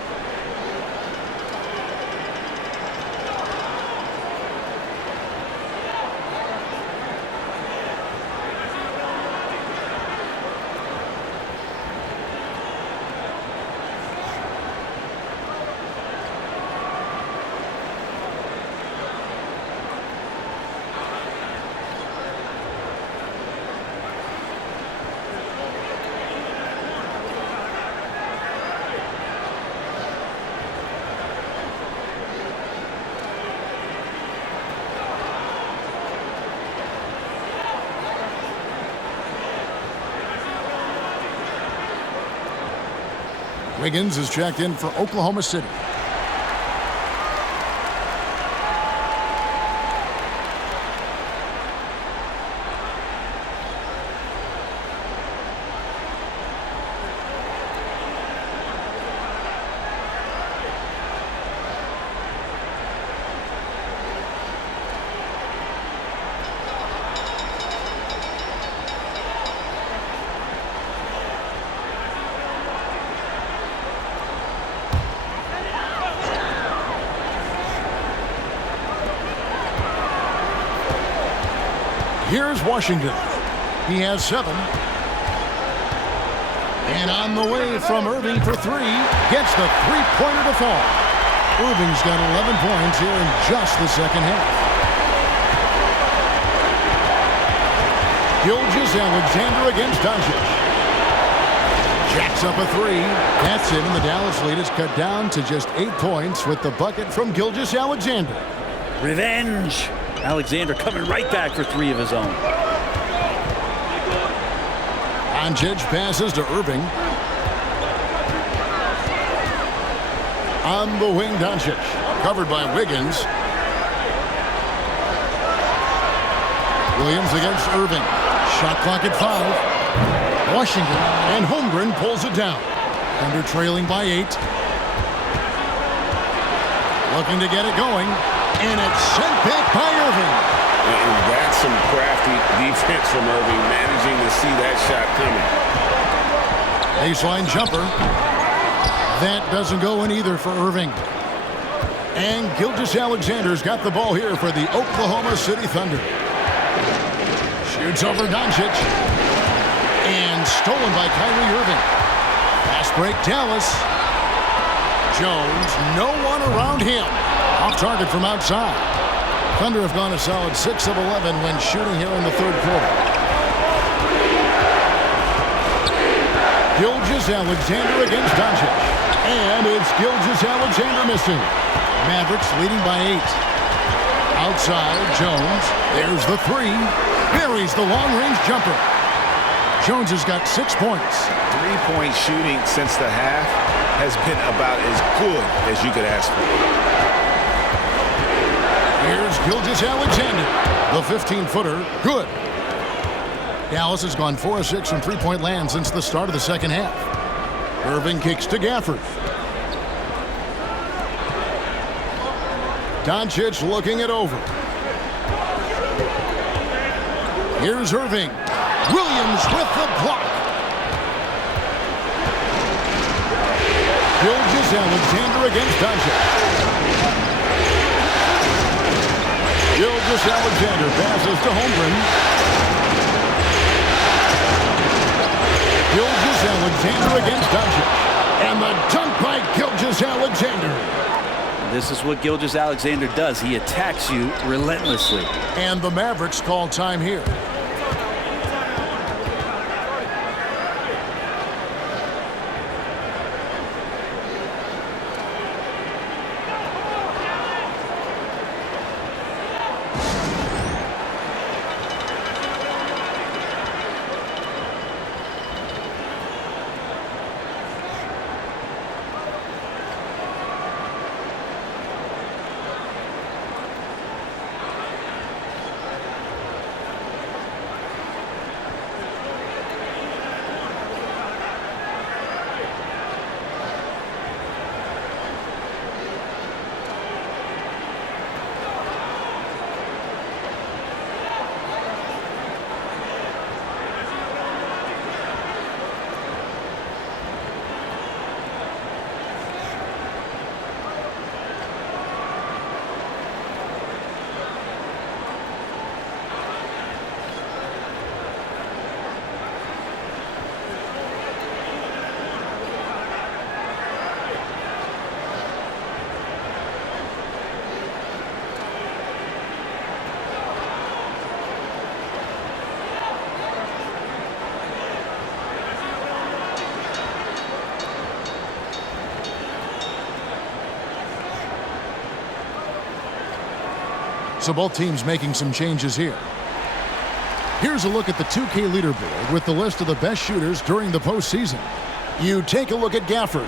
Wiggins is checked in for Oklahoma City. Here's Washington. He has 7. And on the way from Irving for 3. Gets the three-pointer to fall. Irving's got 11 points here in just the second half. Gilgeous-Alexander against Doncic. Jacks up a 3. That's it, and the Dallas lead is cut down to just 8 points with the bucket from Gilgeous-Alexander. Revenge. Alexander coming right back for 3 of his own. Doncic passes to Irving. On the wing, Doncic. Covered by Wiggins. Williams against Irving. Shot clock at 5. Washington and Holmgren pulls it down. Thunder trailing by 8. Looking to get it going. And it's sent back by Irving. And that's some crafty defense from Irving, managing to see that shot coming. Baseline jumper. That doesn't go in either for Irving. And Gilgeous-Alexander's got the ball here for the Oklahoma City Thunder. Shoots over Doncic. And stolen by Kyrie Irving. Fast break Dallas. Jones, no one around him. Off target from outside. Thunder have gone a solid 6 of 11 when shooting here in the third quarter. Gilgeous-Alexander against Doncic. And it's Gilgeous-Alexander missing. Mavericks leading by 8. Outside, Jones. There's the 3. Buries the long-range jumper. Jones has got 6 points. 3-point shooting since the half has been about as good as you could ask for. Here's Gilgeous-Alexander. The 15-footer, good. Dallas has gone 4 of 6 from three-point land since the start of the second half. Irving kicks to Gafford. Doncic looking it over. Here's Irving. Williams with the block. Gilgeous-Alexander against Doncic. Gilgeous-Alexander passes to Holmgren. Gilgeous-Alexander against Doncic. And the dunk by Gilgeous-Alexander. This is what Gilgeous-Alexander does. He attacks you relentlessly. And the Mavericks call time here. So both teams making some changes here. Here's a look at the 2K leaderboard with the list of the best shooters during the postseason. You take a look at Gafford,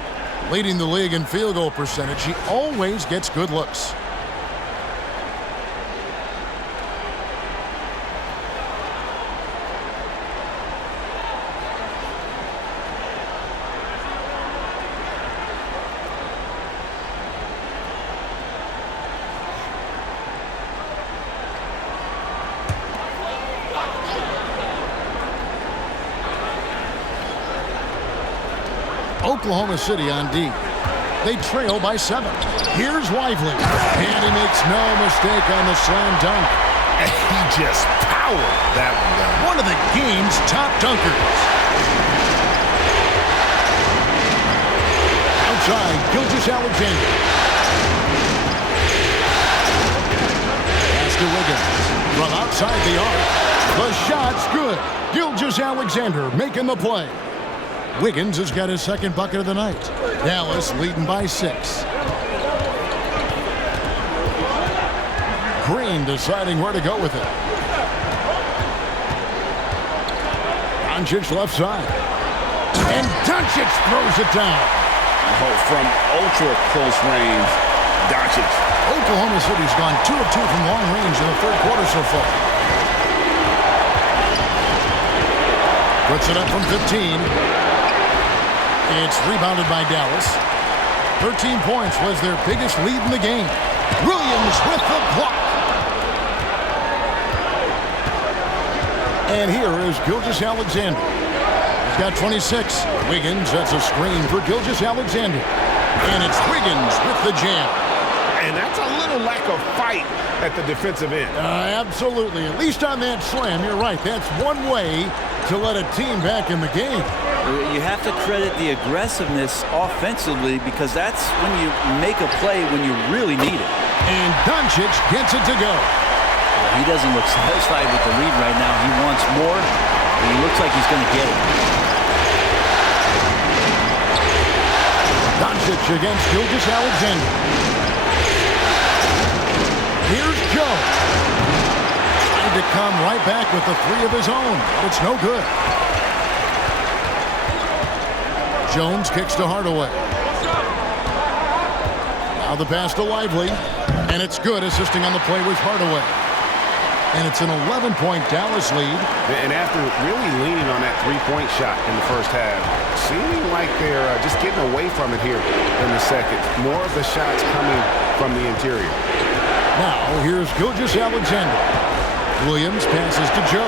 leading the league in field goal percentage. He always gets good looks. Oklahoma City on D. They trail by 7. Here's Lively. And he makes no mistake on the slam dunk. He just powered that one down. One of the game's top dunkers. Outside, Gilgeous-Alexander. Pass to Wiggins. From outside the arc. The shot's good. Gilgeous-Alexander making the play. Wiggins has got his second bucket of the night. Dallas leading by 6. Green deciding where to go with it. Doncic left side. And Doncic throws it down. Oh, from ultra close range, Doncic. Oklahoma City's gone 2 of 2 from long range in the third quarter so far. Puts it up from 15. It's rebounded by Dallas. 13 points was their biggest lead in the game. Williams with the block. And here is Gilgeous-Alexander. He's got 26. Wiggins, that's a screen for Gilgeous-Alexander. And it's Wiggins with the jam. And that's a little lack of fight at the defensive end. Absolutely. At least on that slam, you're right. That's one way to let a team back in the game. You have to credit the aggressiveness offensively because that's when you make a play when you really need it. And Doncic gets it to go. He doesn't look satisfied with the lead right now. He wants more, and he looks like he's going to get it. Doncic against Gilgeous-Alexander. Here's Joe. Trying to come right back with the three of his own. It's no good. Jones kicks to Hardaway. Now the pass to Lively. And it's good. Assisting on the play was Hardaway. And it's an 11-point Dallas lead. And after really leaning on that three-point shot in the first half, seeming like they're just getting away from it here in the second. More of the shots coming from the interior. Now, here's Gilgeous-Alexander. Williams passes to Joe.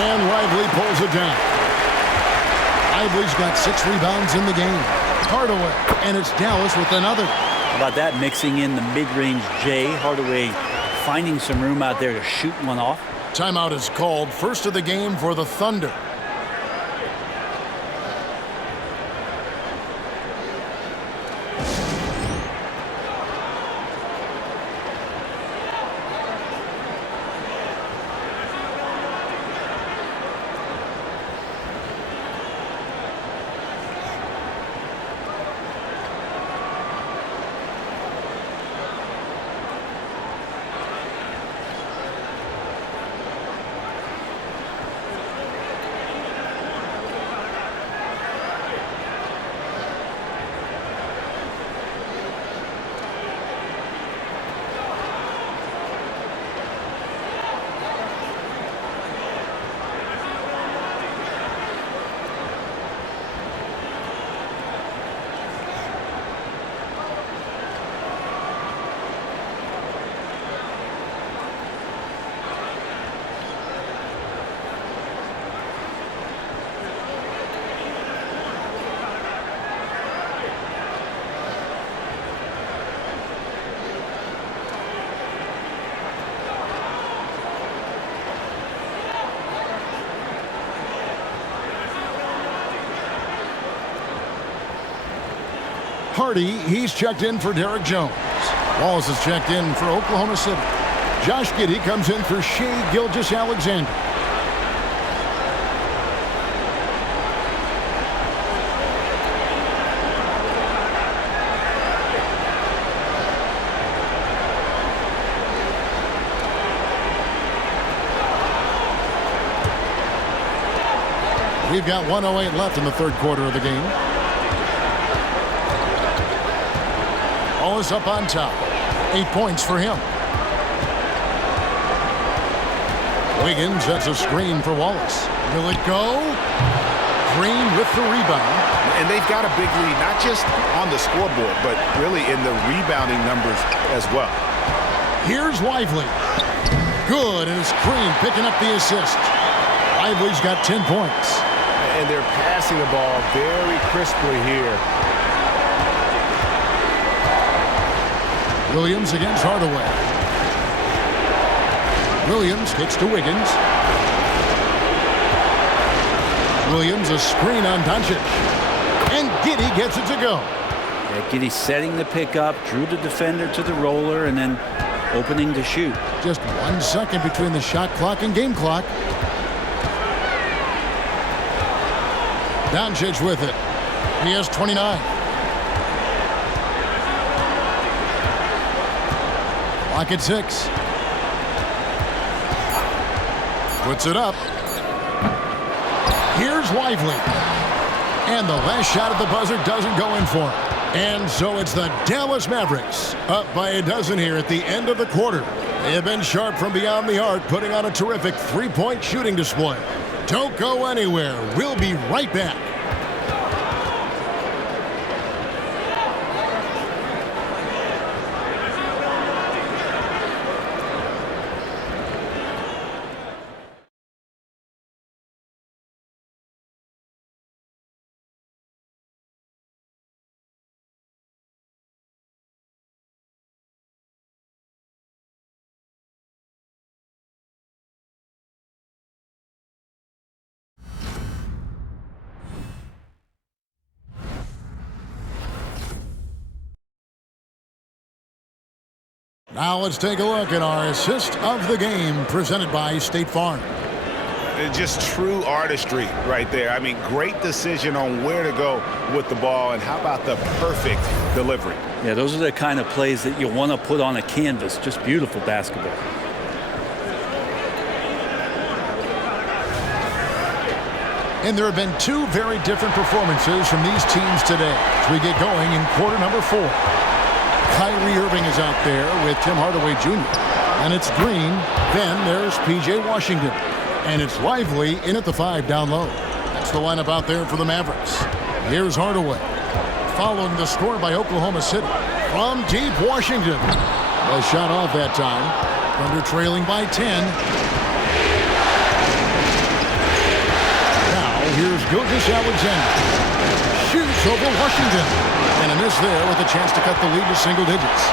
And Lively pulls it down. Lively's got 6 rebounds in the game. Hardaway, and it's Dallas with another. How about that, mixing in the mid-range J. Hardaway finding some room out there to shoot one off. Timeout is called. First of the game for the Thunder. Hardy, he's checked in for Derek Jones. Wallace is checked in for Oklahoma City. Josh Giddey comes in for Shai Gilgeous-Alexander. We've got 1:08 left in the third quarter of the game. Wallace up on top. 8 points for him. Wiggins, that's a screen for Wallace. Will it go? Green with the rebound. And they've got a big lead, not just on the scoreboard, but really in the rebounding numbers as well. Here's Lively. Good, and it's Green picking up the assist. Lively's got 10 points. And they're passing the ball very crisply here. Williams against Hardaway. Williams kicks to Wiggins. Williams a screen on Doncic. And Giddey gets it to go. Yeah, Giddey setting the pickup, drew the defender to the roller, and then opening to shoot. Just 1 second between the shot clock and game clock. Doncic with it. He has 29. Clock at 6. Puts it up. Here's Lively. And the last shot at the buzzer doesn't go in for him. And so it's the Dallas Mavericks up by a dozen here at the end of the quarter. They have been sharp from beyond the arc, putting on a terrific three-point shooting display. Don't go anywhere. We'll be right back. Now let's take a look at our assist of the game presented by State Farm. Just true artistry right there. I mean, great decision on where to go with the ball, and how about the perfect delivery? Yeah, those are the kind of plays that you want to put on a canvas. Just beautiful basketball. And there have been two very different performances from these teams today as we get going in quarter number 4. Kyrie Irving is out there with Tim Hardaway Jr. And it's Green. Then there's P.J. Washington. And it's Lively in at the 5 down low. That's the lineup out there for the Mavericks. Here's Hardaway. Following the score by Oklahoma City. From deep, Washington. A shot off that time. Thunder trailing by 10. Now here's Gilgeous-Alexander. Shoots over Washington. And a miss there with a chance to cut the lead to single digits.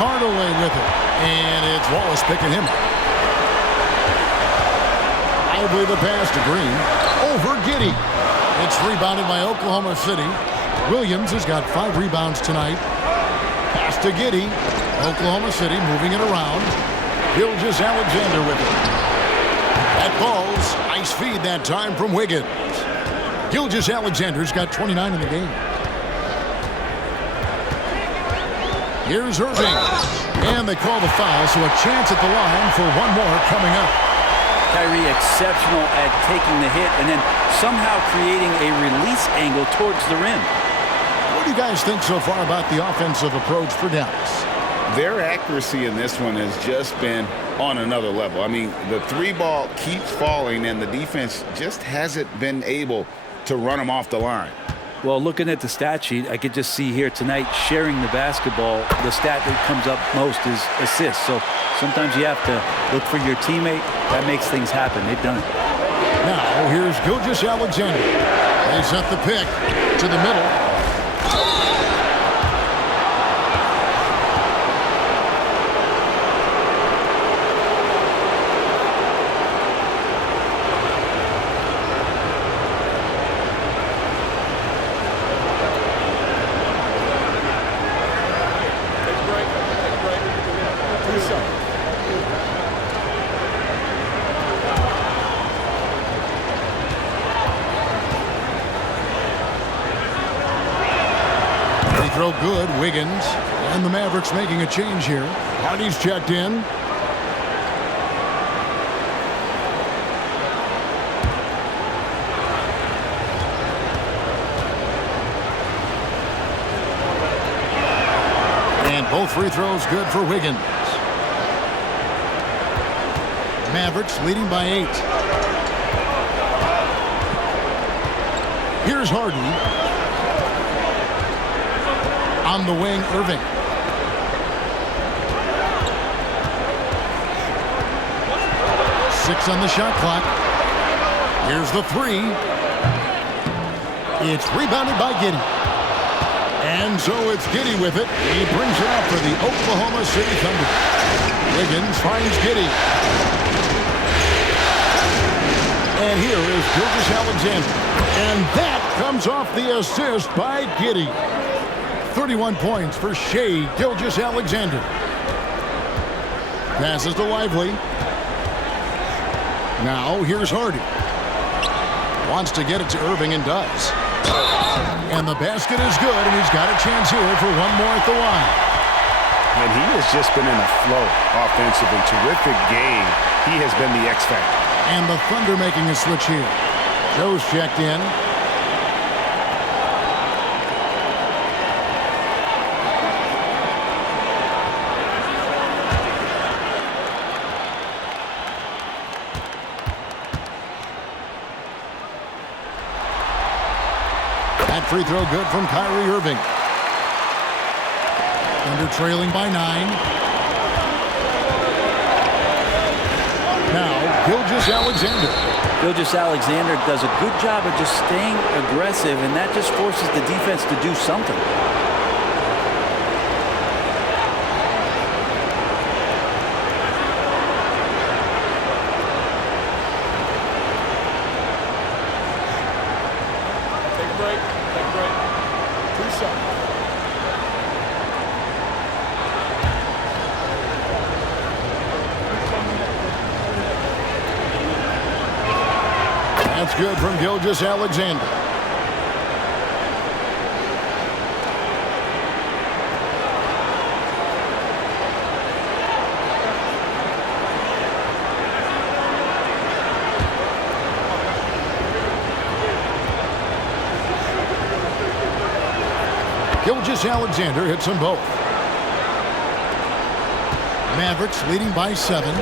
Hardaway with it. And it's Wallace picking him up. Lively the pass to Green. Over Giddey. It's rebounded by Oklahoma City. Williams has got 5 rebounds tonight. Pass to Giddey. Oklahoma City moving it around. Gilgeous-Alexander with it. That falls. Nice feed that time from Wiggins. Gilgeous-Alexander's got 29 in the game. Here's Irving. And they call the foul, so a chance at the line for one more coming up. Kyrie exceptional at taking the hit and then somehow creating a release angle towards the rim. What do you guys think so far about the offensive approach for Dallas? Their accuracy in this one has just been on another level. I mean, the 3-ball keeps falling, and the defense just hasn't been able to run them off the line. Well, looking at the stat sheet, I could just see here tonight sharing the basketball. The stat that comes up most is assists. So sometimes you have to look for your teammate. That makes things happen. They've done it. Now here's Gilgeous-Alexander. They set the pick to the middle. Throw good, Wiggins, and the Mavericks making a change here. Hardy's checked in. And both free throws good for Wiggins. Mavericks leading by 8. Here's Harden. On the wing, Irving. Six on the shot clock. Here's the 3. It's rebounded by Giddey. And so it's Giddey with it. He brings it up for the Oklahoma City Thunder. Wiggins finds Giddey. And here is Gilgeous-Alexander. And that comes off the assist by Giddey. 31 points for Shai Gilgeous-Alexander. Passes to Lively. Now here's Hardy. Wants to get it to Irving and does. And the basket is good, and he's got a chance here for one more at the line. And he has just been in a flow offensively. Terrific game. He has been the X factor. And the Thunder making a switch here. Joe's checked in. That free throw good from Kyrie Irving. Thunder trailing by 9. Now, Gilgeous-Alexander. Gilgeous-Alexander does a good job of just staying aggressive, and that just forces the defense to do something. good from Gilgeous-Alexander. Gilgeous-Alexander hits them both. Mavericks leading by 7.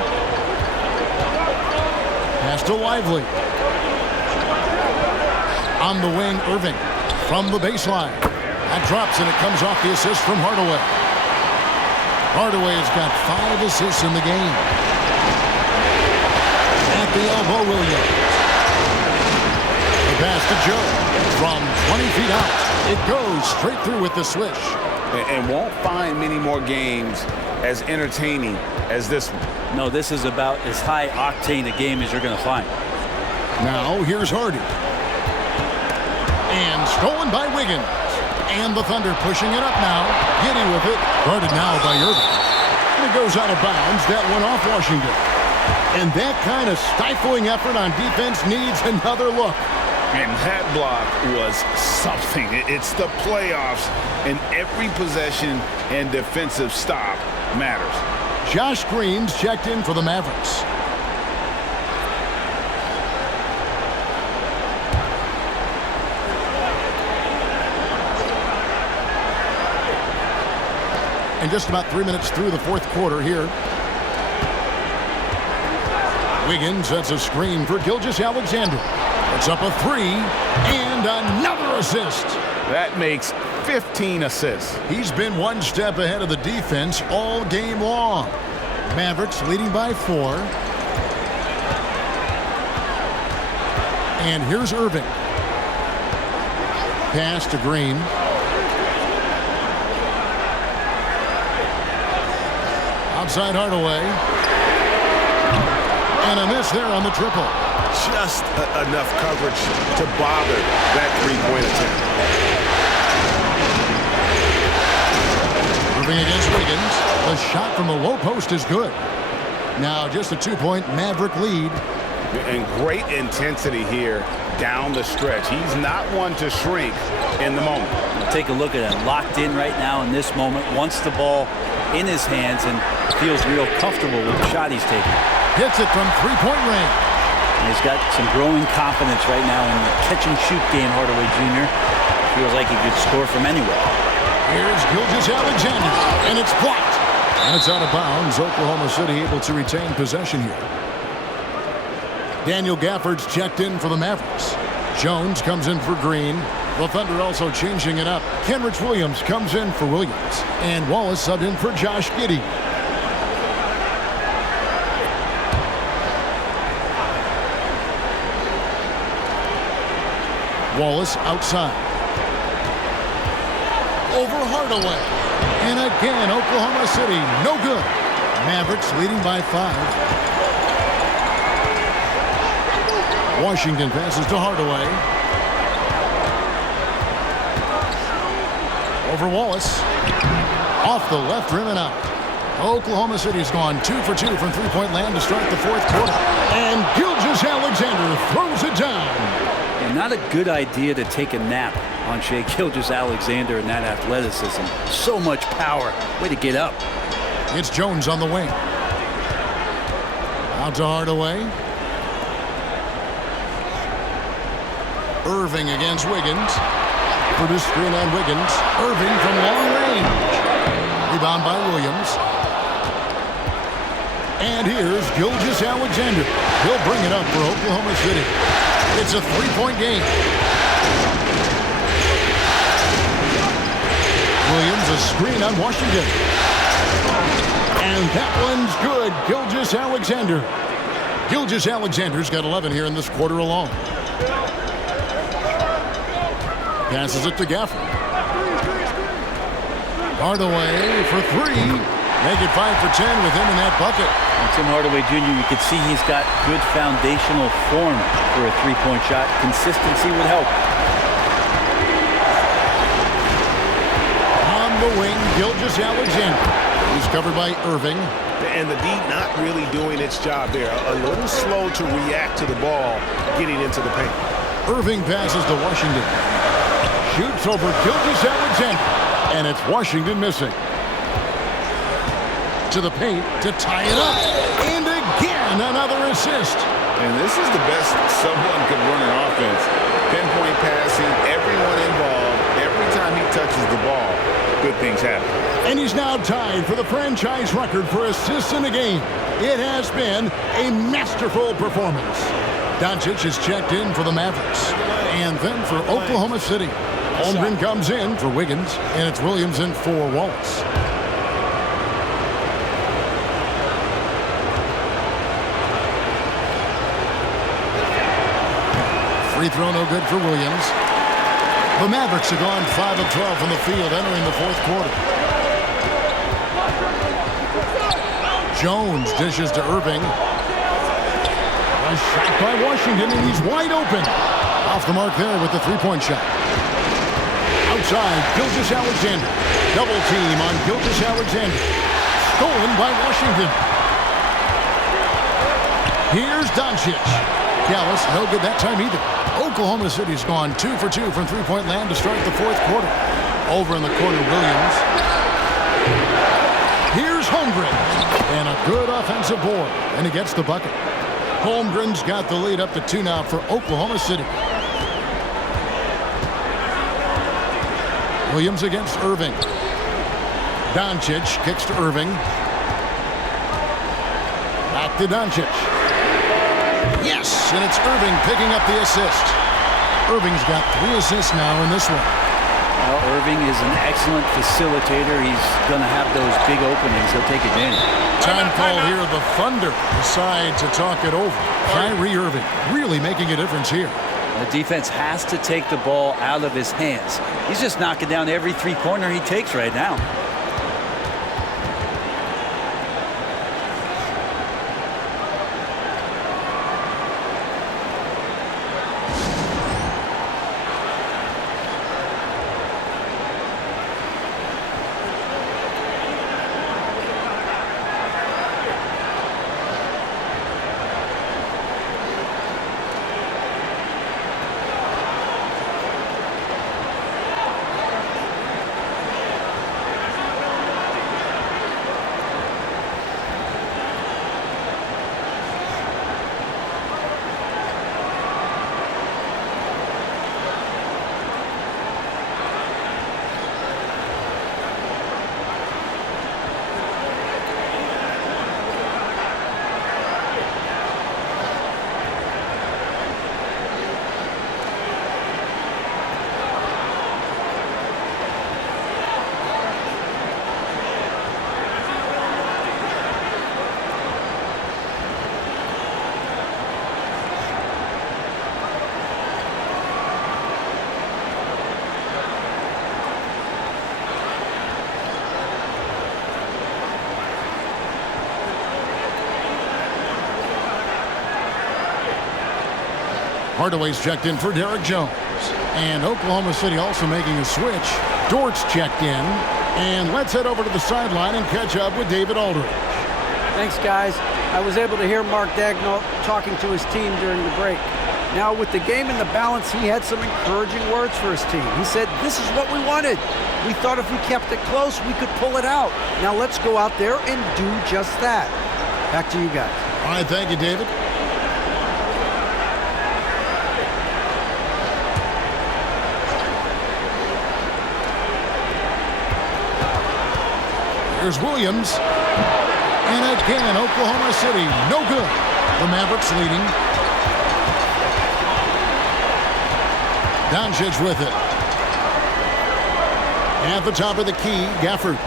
Pass to Lively. On the wing, Irving from the baseline. That drops, and it comes off the assist from Hardaway. Hardaway has got 5 assists in the game. At the elbow, Williams. The pass to Joe from 20 feet out. It goes straight through with the swish. And won't find many more games as entertaining as this one. No, this is about as high-octane a game as you're going to find. Now, here's Hardy. And stolen by Wiggins. And the Thunder pushing it up now. Giddy with it. Guarded now by Irving. And it goes out of bounds. That one off Washington. And that kind of stifling effort on defense needs another look. And that block was something. It's the playoffs, and every possession and defensive stop matters. Josh Green's checked in for the Mavericks. And just about 3 minutes through the fourth quarter here. Wiggins sets a screen for Gilgeous-Alexander. It's up a 3 and another assist. That makes 15 assists. He's been one step ahead of the defense all game long. Mavericks leading by 4. And here's Irving. Pass to Green. Outside Hardaway. And a miss there on the triple. Just enough coverage to bother that three-point attempt. Moving against Wiggins. The shot from the low post is good. Now just a 2-point Maverick lead. And great intensity here down the stretch. He's not one to shrink in the moment. Take a look at him. Locked in right now in this moment. Wants the ball in his hands and feels real comfortable with the shot he's taking. Hits it from three-point range. And he's got some growing confidence right now in the catch-and-shoot game, Hardaway Jr. Feels like he could score from anywhere. Here's Gilgeous-Alexander, and it's blocked. And it's out of bounds. Oklahoma City able to retain possession here. Daniel Gafford's checked in for the Mavericks. Jones comes in for Green. The Thunder also changing it up. Kenrich Williams comes in for Williams. And Wallace subbed in for Josh Giddey. Wallace outside. Over Hardaway. And again, Oklahoma City, no good. Mavericks leading by 5. Washington passes to Hardaway. Over Wallace. Off the left rim and out. Oklahoma City's gone 2 for 2 from three-point land to start the fourth quarter. And Gilgeous-Alexander throws it down. And not a good idea to take a nap on Shai Gilgeous-Alexander and that athleticism. So much power. Way to get up. It's Jones on the wing. Out to Hardaway. Irving against Wiggins. For the screen on Wiggins. Irving from long range. Rebound by Williams. And here's Gilgeous-Alexander. He'll bring it up for Oklahoma City. It's a three-point game. Williams a screen on Washington. And that one's good. Gilgeous-Alexander. Gilgeous-Alexander's got 11 here in this quarter alone. Passes it to Gafford. Hardaway for 3. Make it 5 for 10 with him in that bucket. And Tim Hardaway Jr., you can see he's got good foundational form for a three-point shot. Consistency would help. On the wing, Gilgeous-Alexander. He's covered by Irving. And the D not really doing its job there. A little slow to react to the ball getting into the paint. Irving passes to Washington. Shoots over Gilgeous-Alexander. And it's Washington missing. To the paint to tie it up. And again, another assist. And this is the best someone could run an offense. Pinpoint passing, everyone involved. Every time he touches the ball, good things happen. And he's now tied for the franchise record for assists in a game. It has been a masterful performance. Doncic is checked in for the Mavericks. And then for Oklahoma City. Holmgren comes in for Wiggins, and it's Williams in for Wallace. Free throw no good for Williams. The Mavericks have gone 5 of 12 from the field entering the fourth quarter. Jones dishes to Irving. A shot by Washington, and he's wide open. Off the mark there with the three-point shot. Outside, Gilgeous-Alexander. Double team on Gilgeous-Alexander. Stolen by Washington. Here's Doncic. Dallas, no good that time either. Oklahoma City's gone 2 for 2 from three-point land to start the fourth quarter. Over in the corner, Williams. Here's Holmgren. And a good offensive board. And he gets the bucket. Holmgren's got the lead up to 2 now for Oklahoma City. Williams against Irving. Doncic kicks to Irving. Back to Doncic. Yes, and it's Irving picking up the assist. Irving's got 3 assists now in this one. Well, Irving is an excellent facilitator. He's going to have those big openings. He'll take advantage. Time call here. The Thunder decide to talk it over. Kyrie Irving really making a difference here. The defense has to take the ball out of his hands. He's just knocking down every three-pointer he takes right now. Hardaway's checked in for Derek Jones. And Oklahoma City also making a switch. Dort's checked in. And let's head over to the sideline and catch up with David Aldridge. Thanks, guys. I was able to hear Mark Daigneault talking to his team during the break. Now, with the game in the balance, he had some encouraging words for his team. He said, this is what we wanted. We thought if we kept it close, we could pull it out. Now let's go out there and do just that. Back to you guys. All right, thank you, David. Here's Williams. And again, Oklahoma City, no good. The Mavericks leading. Doncic with it. At the top of the key, Gafford.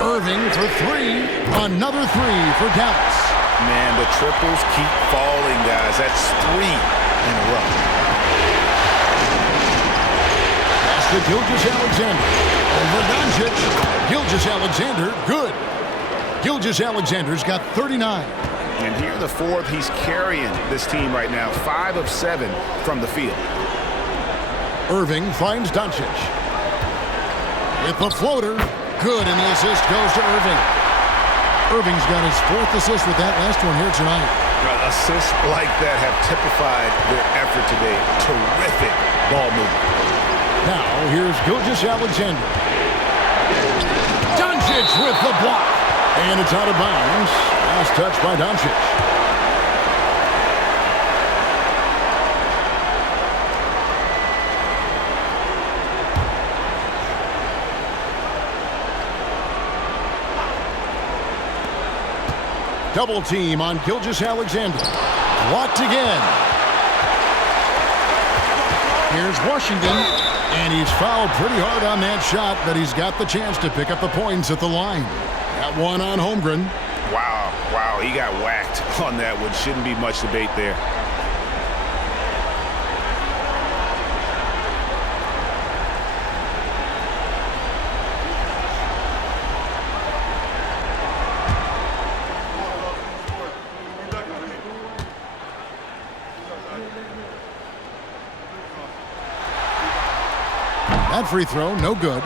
Irving for 3. Another 3 for Dallas. Man, the triples keep falling, guys. That's 3 in a row. That's to Gilgeous-Alexander. Over Doncic. Gilgeous-Alexander, good. Gilgeous-Alexander's got 39. And here in the fourth, he's carrying this team right now. 5 of 7 from the field. Irving finds Doncic. With the floater, good, and the assist goes to Irving. Irving's got his 4th assist with that last one here tonight. Assists like that have typified their effort today. Terrific ball movement. Now, here's Gilgeous-Alexander. Doncic with the block. And it's out of bounds. Last touch by Doncic. Double team on Gilgeous-Alexander. Blocked again. Here's Washington, and he's fouled pretty hard on that shot, but he's got the chance to pick up the points at the line. That one on Holmgren. Wow, he got whacked on that one. Shouldn't be much debate there. That free throw, no good.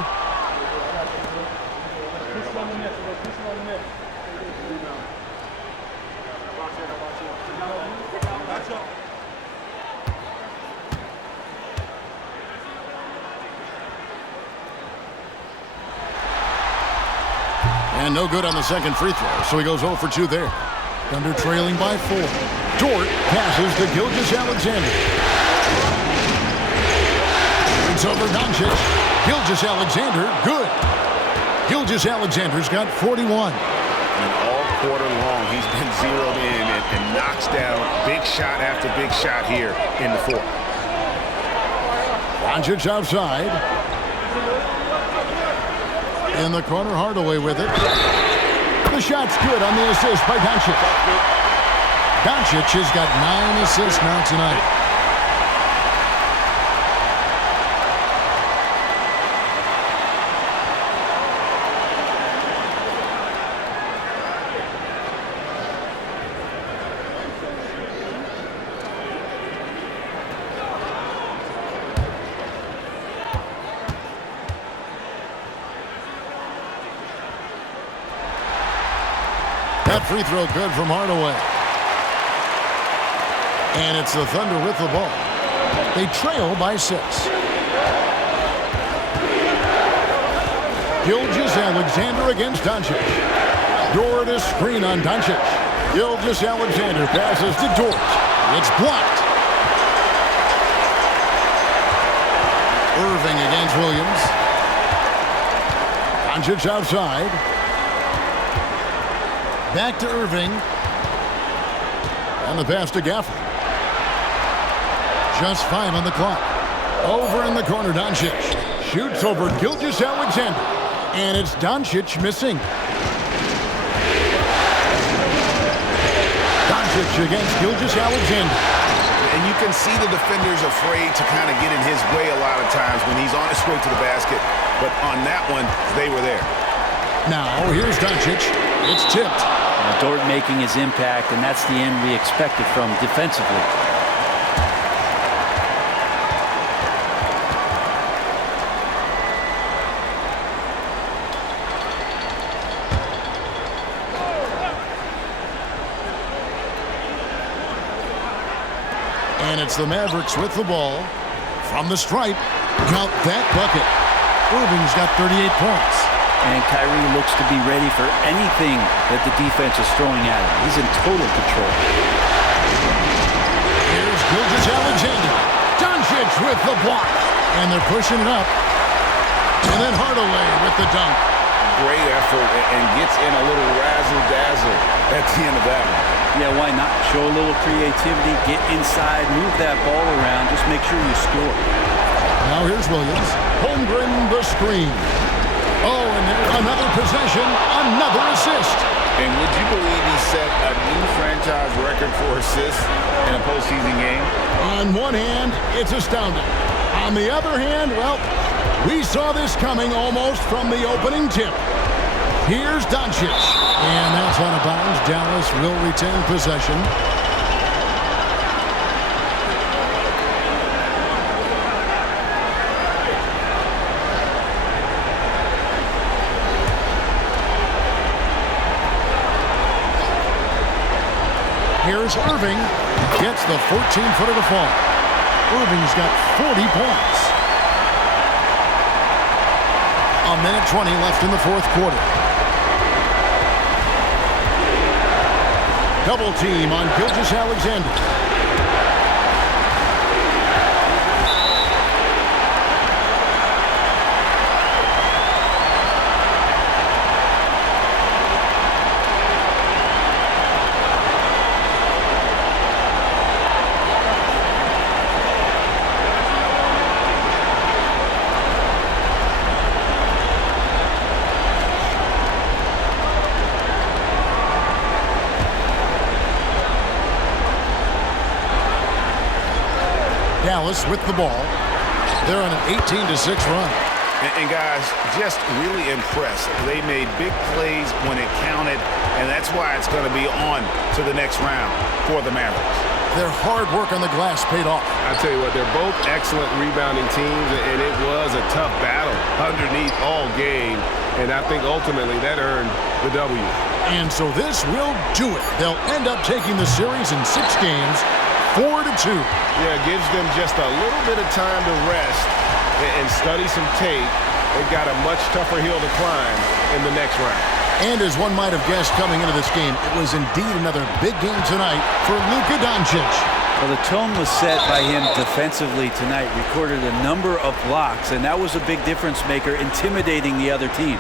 And no good on the second free throw, so he goes 0 for 2 there. Thunder trailing by 4. Dort passes to Gilgeous-Alexander. It's over Doncic. Gilgeous-Alexander, good. Gilgeous-Alexander's got 41. And all quarter long, he's been zeroed in and knocks down big shot after big shot here in the fourth. Doncic outside. In the corner, Hardaway with it. The shot's good on the assist by Doncic. Doncic has got 9 assists now tonight. That free throw good from Hardaway. And it's the Thunder with the ball. They trail by 6. Gilgeous-Alexander against Doncic. Dort a screen on Doncic. Gilgeous-Alexander passes to Dort. It's blocked. Irving against Williams. Doncic outside. Back to Irving. And the pass to Gafford. Just 5 on the clock. Over in the corner, Doncic. Shoots over Gilgeous-Alexander. And it's Doncic missing. Doncic against Gilgeous-Alexander. And you can see the defender's afraid to kind of get in his way a lot of times when he's on his way to the basket. But on that one, they were there. Now, here's Doncic. It's tipped. Dort making his impact, and that's the end we expected from defensively. And it's the Mavericks with the ball. From the stripe, count that bucket. Irving's got 38 points. And Kyrie looks to be ready for anything that the defense is throwing at him. He's in total control. Here's Gilgeous-Alexander. Doncic with the block. And they're pushing it up. And then Hardaway with the dunk. Great effort and gets in a little razzle-dazzle at the end of that one. Yeah, why not? Show a little creativity, get inside, move that ball around, just make sure you score. Now here's Williams. Holmgren the screen. Oh, and there's another possession, another assist. And would you believe he set a new franchise record for assists in a postseason game? On one hand, it's astounding. On the other hand, well, we saw this coming almost from the opening tip. Here's Doncic. And that's out of bounds. Dallas will retain possession. Here's As Irving gets the 14-footer to fall. Irving's got 40 points. A minute 20 left in the fourth quarter. Double team on Gilgeous-Alexander. Dallas with the ball. They're on an 18-6 run. And guys, just really impressed. They made big plays when it counted, and that's why it's going to be on to the next round for the Mavericks. Their hard work on the glass paid off. I tell you what, they're both excellent rebounding teams, and it was a tough battle underneath all game, and I think ultimately that earned the W. And so this will do it. They'll end up taking the series in 6 games, 4-2. Yeah, it gives them just a little bit of time to rest and study some tape. They've got a much tougher hill to climb in the next round. And as one might have guessed coming into this game, it was indeed another big game tonight for Luka Doncic. Well, the tone was set by him defensively tonight. Recorded a number of blocks, and that was a big difference maker, intimidating the other team.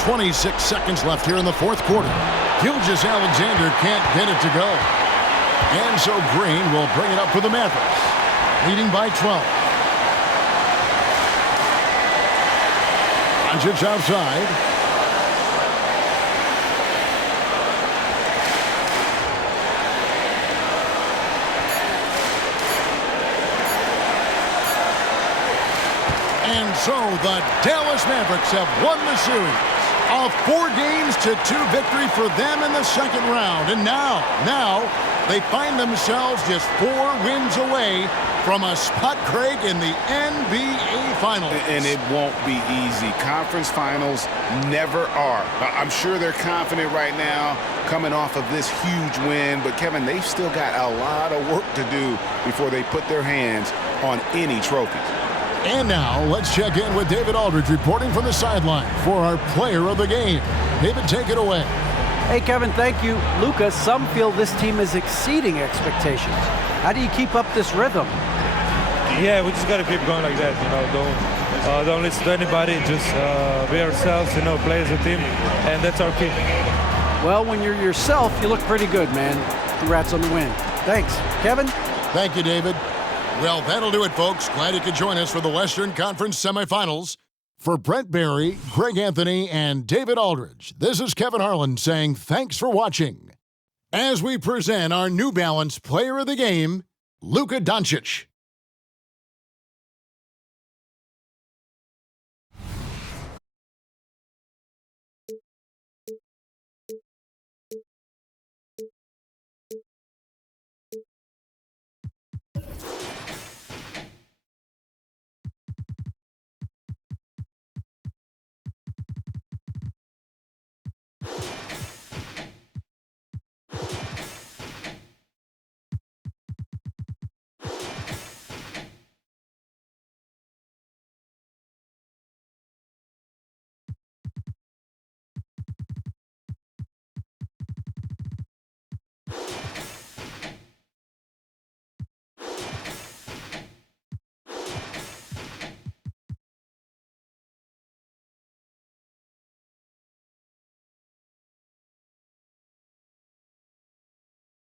.26 seconds left here in the fourth quarter. Gilgeous-Alexander can't get it to go. And so Green will bring it up for the Mavericks, leading by 12. Doncic outside. And so the Dallas Mavericks have won the series. A 4-2 victory for them in the second round. And now they find themselves just 4 wins away from a spot, Craig, in the NBA Finals. And it won't be easy. Conference finals never are. I'm sure they're confident right now coming off of this huge win. But, Kevin, they've still got a lot of work to do before they put their hands on any trophies. And now, let's check in with David Aldridge reporting from the sideline for our player of the game. David, take it away. Hey, Kevin, thank you. Luka, some feel this team is exceeding expectations. How do you keep up this rhythm? Yeah, we just got to keep going like that. Don't listen to anybody. Just be ourselves, play as a team, and that's our key. Well, when you're yourself, you look pretty good, man. Congrats on the win. Thanks. Kevin? Thank you, David. Well, that'll do it, folks. Glad you could join us for the Western Conference semifinals. For Brent Barry, Greg Anthony, and David Aldridge, this is Kevin Harlan saying thanks for watching as we present our New Balance Player of the Game, Luka Doncic.